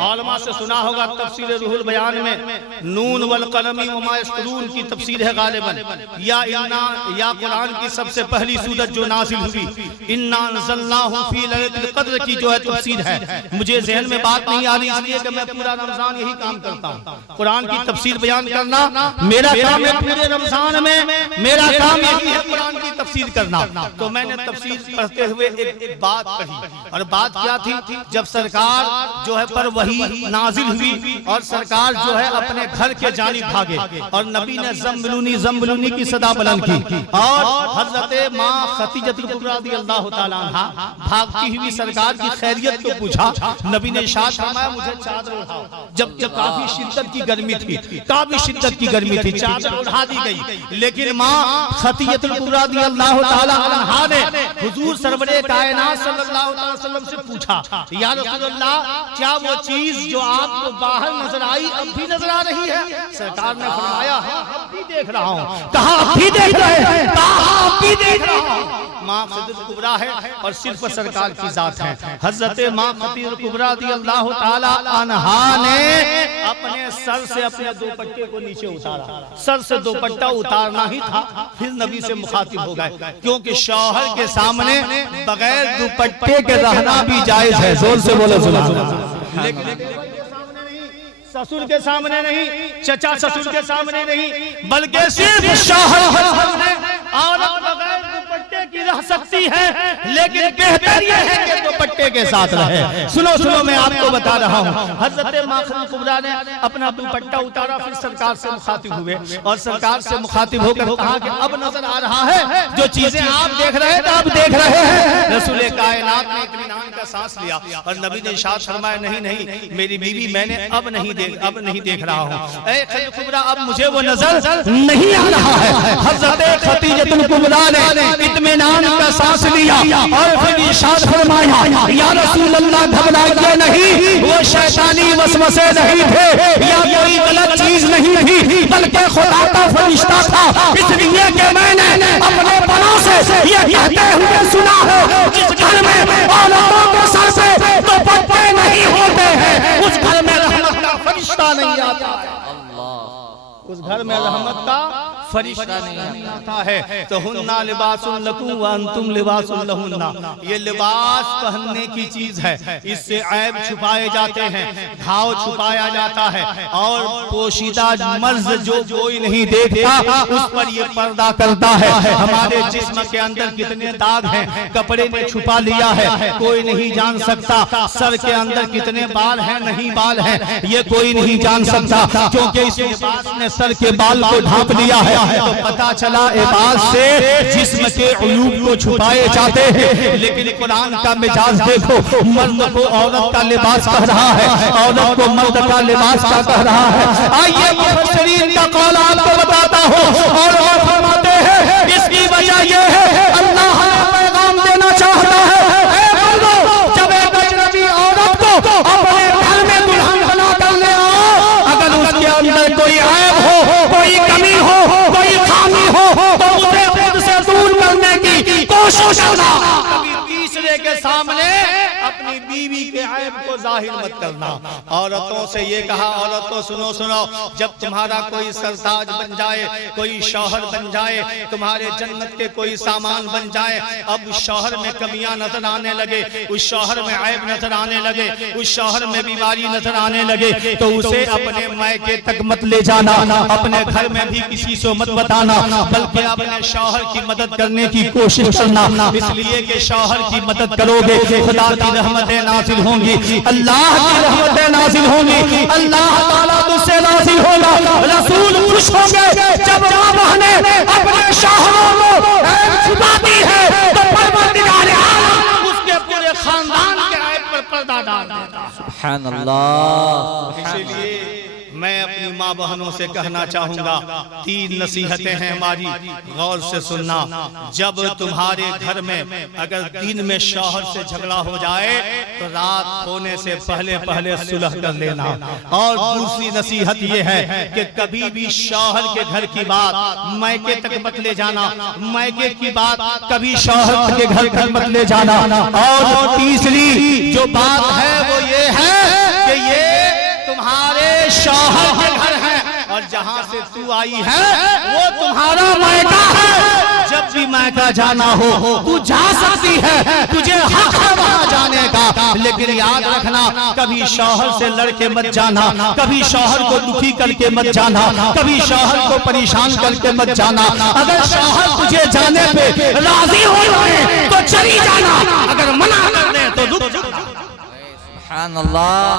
औलमा से सुना होगा तफसीर रूहुल बयान में नून वल कलमी वमा यस्तरून की तफसीर है गालिबन, या कुरान की सबसे पहली सूरत जो नाज़िल हुई इन्ना अंज़लनाहु फी लैलतिल क़द्र की जो है तफसीर है। मुझे ज़हन में बात नहीं आ रही इसलिए कि मैं पूरा रमजान यही काम करता हूँ, कुरान की तफसीर बयान करना मेरा काम है। पूरे रमजान में मेरा काम यही है कुरान की तफसीर करना। तो मैंने तफसीर पढ़ते हुए एक बात पढ़ी, और बात क्या थी, जब सरकार जो है पर वही नाजिल हुई और सरकार जो है अपने घर के जानिब भागे और नबी ने ज़म्मिलूनी की सदा बुलंद की, और हजरत माँ खदीजतुल कुबरा रज़ियल्लाहु ताला अन्हा भागती हुई सरकार की खैरियत को पूछा। नबी ने इरशाद फरमाया मुझे चादर उठाओ। जब काफी शिद्दत की गर्मी थी, काफी शिद्दत की गर्मी थी, चादर उठा दी गई। लेकिन माँ खदीजतुल कुबरा रज़ियल्लाहु ताला अन्हा ने हुजूर सरवरे कायनात सल्लल्लाहु अलैहि वसल्लम से पूछा, या रसूलल्लाह क्या वो चीज जो आपको बाहर नजर आई अब भी नजर आ रही है? सरकार ने फरमाया अब भी देख रहा हूँ। कहा अब भी देख रहे हैं? कहा अब भी देख रहा हूँ। माँ खदीजतुल कुबरा है और सिर्फ सरकार की जात है। हजरत माँ खदीजतुल कुबरा रज़ियल्लाहु ताला अन्हा ने अपने सर से अपने दुपट्टे को नीचे उतारा, सर से दुपट्टा उतारना ही था, फिर नबी से मुखातिब हो गए। क्योंकि शौहर के सामने बगैर दुपट्टे के रहना भी जायज है। जोर से बोलो सुभान अल्लाह। लेकिन ससुर के सामने नहीं, चचा ससुर के सामने नहीं, बल्कि सिर्फ शौहर के सामने औरत बगैर दुपट्टे की रह सकती है, लेकिन बेहतर यह है कि दुपट्टे के साथ रहे। सुनो सुनो, मैं आपको बता रहा हूँ, हजरत माखदूम कुबरा ने अपना दुपट्टा उतारा, फिर सरकार से मुखातिब हुए और सरकार से मुखातिब होकर कहा कि अब नजर आ रहा है जो चीजें आप देख रहे थे, आप देख रहे हैं। रसूल कायनात ने इत्मीनान का सांस लिया और नबी ने इरशाद फरमाया, नहीं नहीं मेरी बीवी, मैंने अब नहीं देख रहा हूँ। ऐ खदीजा कुबरा, अब मुझे वो नजर नहीं आ रहा है। हजरत खदीजतुल कुबरा ने इत्मीनान का सांस लिया और फिर इरशाद फरमाया, या रसूल अल्लाह घबराइए नहीं, वो शैतानी वसवसे नहीं थे या कोई गलत चीज नहीं थी, बल्कि खुदा का फरिश्ता था। इसलिए कि मैंने अपने बड़ों से ये कहते हुए सुना है, जिस घर में औरतों के सर से दुपट्टे नहीं होते हैं, उस घर में रहमत का फरिश्ता नहीं आता है। उस घर में रहमत का फरिश्ता नहीं आता है। तो हुन्ना लिबासुल लकुम व अंतुम लिबासुल लहुन्ना, ये लिबास पहनने की चीज है, इससे ऐब छुपाए जाते हैं, घाव छुपाया जाता है और पोशीदा मर्ज जो कोई नहीं देखता उस पर ये पर्दा करता है। हमारे जिस्म के अंदर कितने दाग हैं, कपड़े ने छुपा लिया है, कोई नहीं जान सकता। सर के अंदर कितने बाल हैं, नहीं बाल हैं, ये कोई नहीं जान सकता, क्योंकि इस लिबास ने सर के बाल को ढांप लिया है। तो पता चला इबाद से जिस्म के उयूब को छुपाए जाते हैं। लेकिन कुरान का मिजाज देखो, मर्द को औरत का लिबास कह रहा है, औरत को मर्द का लिबास का कह रहा है। आइए मुफस्सिरीन का कौल आपको बताता हूँ और फरमाते हैं, इसकी वजह यह है अल्लाह पैगाम देना चाहता है, जब एक अजनबी औरत को अपने घर में दुल्हन बना कर ले आओ, अगर उसके अंदर कोई ऐब हो, कोई कमी हो, कोई खामी हो, तो उसे खुद से दूर करने की कोशिश करना। कभी तीसरे के सामने अपनी बीवी के ऐब को जाहिर मत करना। औरतों से ये कहा, औरतों सुनो सुनो, जब तुम्हारा कोई सरताज बन जाए, कोई शौहर बन जाए, तुम्हारे जन्नत के कोई सामान बन जाए, अब शौहर में कमियां नजर आने लगे, उस शौहर में ऐब नजर आने लगे, उस शौहर में बीमारी नजर आने लगे, तो उसे अपने मायके तक मत ले जाना, अपने घर में भी किसी से मत बताना, बल्कि अपने शौहर की मदद करने की कोशिश करना। इसलिए कि शौहर की मदद करोगे, खुदा की रहमतें नाज़िल होंगी, अल्लाह की रहमतें नाज़िल होंगी, अल्लाह ताला तुझसे राज़ी होगा, रसूल खुश होंगे। जब माँ बहनें अपने शौहरों को ऐब छुपाती है तो परवरदिगार आलम उसके पूरे खानदान के ऐब पर पर्दा डाल देता है। सुभान अल्लाह। इसलिए मैं अपनी माँ बहनों से कहना चाहूंगा, 3 नसीहतें हैं हमारी, गौर से सुनना। जब तुम्हारे घर में अगर दिन में शौहर से झगड़ा हो जाए तो रात होने से पहले पहले सुलह कर लेना। और दूसरी नसीहत ये है कि कभी भी शौहर के घर की बात मायके तक मत ले जाना, मायके की बात कभी शौहर के घर तक मत ले जाना। और तीसरी जो बात है वो ये है कि ये तुम्हारे शौहर के घर है और जहाँ से तू आई है वो तुम्हारा मायका है। जब भी मायका जाना हो तू जा सकती है, तुझे हक है वहाँ जाने का, लेकिन याद रखना कभी शौहर से लड़के मत जाना, कभी शौहर को दुखी करके मत जाना, कभी शौहर को परेशान करके मत जाना। अगर शौहर तुझे जाने पे राजी हो जाए तो चली जाना, अगर मना कर दे तो रुक जाना। सुभान अल्लाह।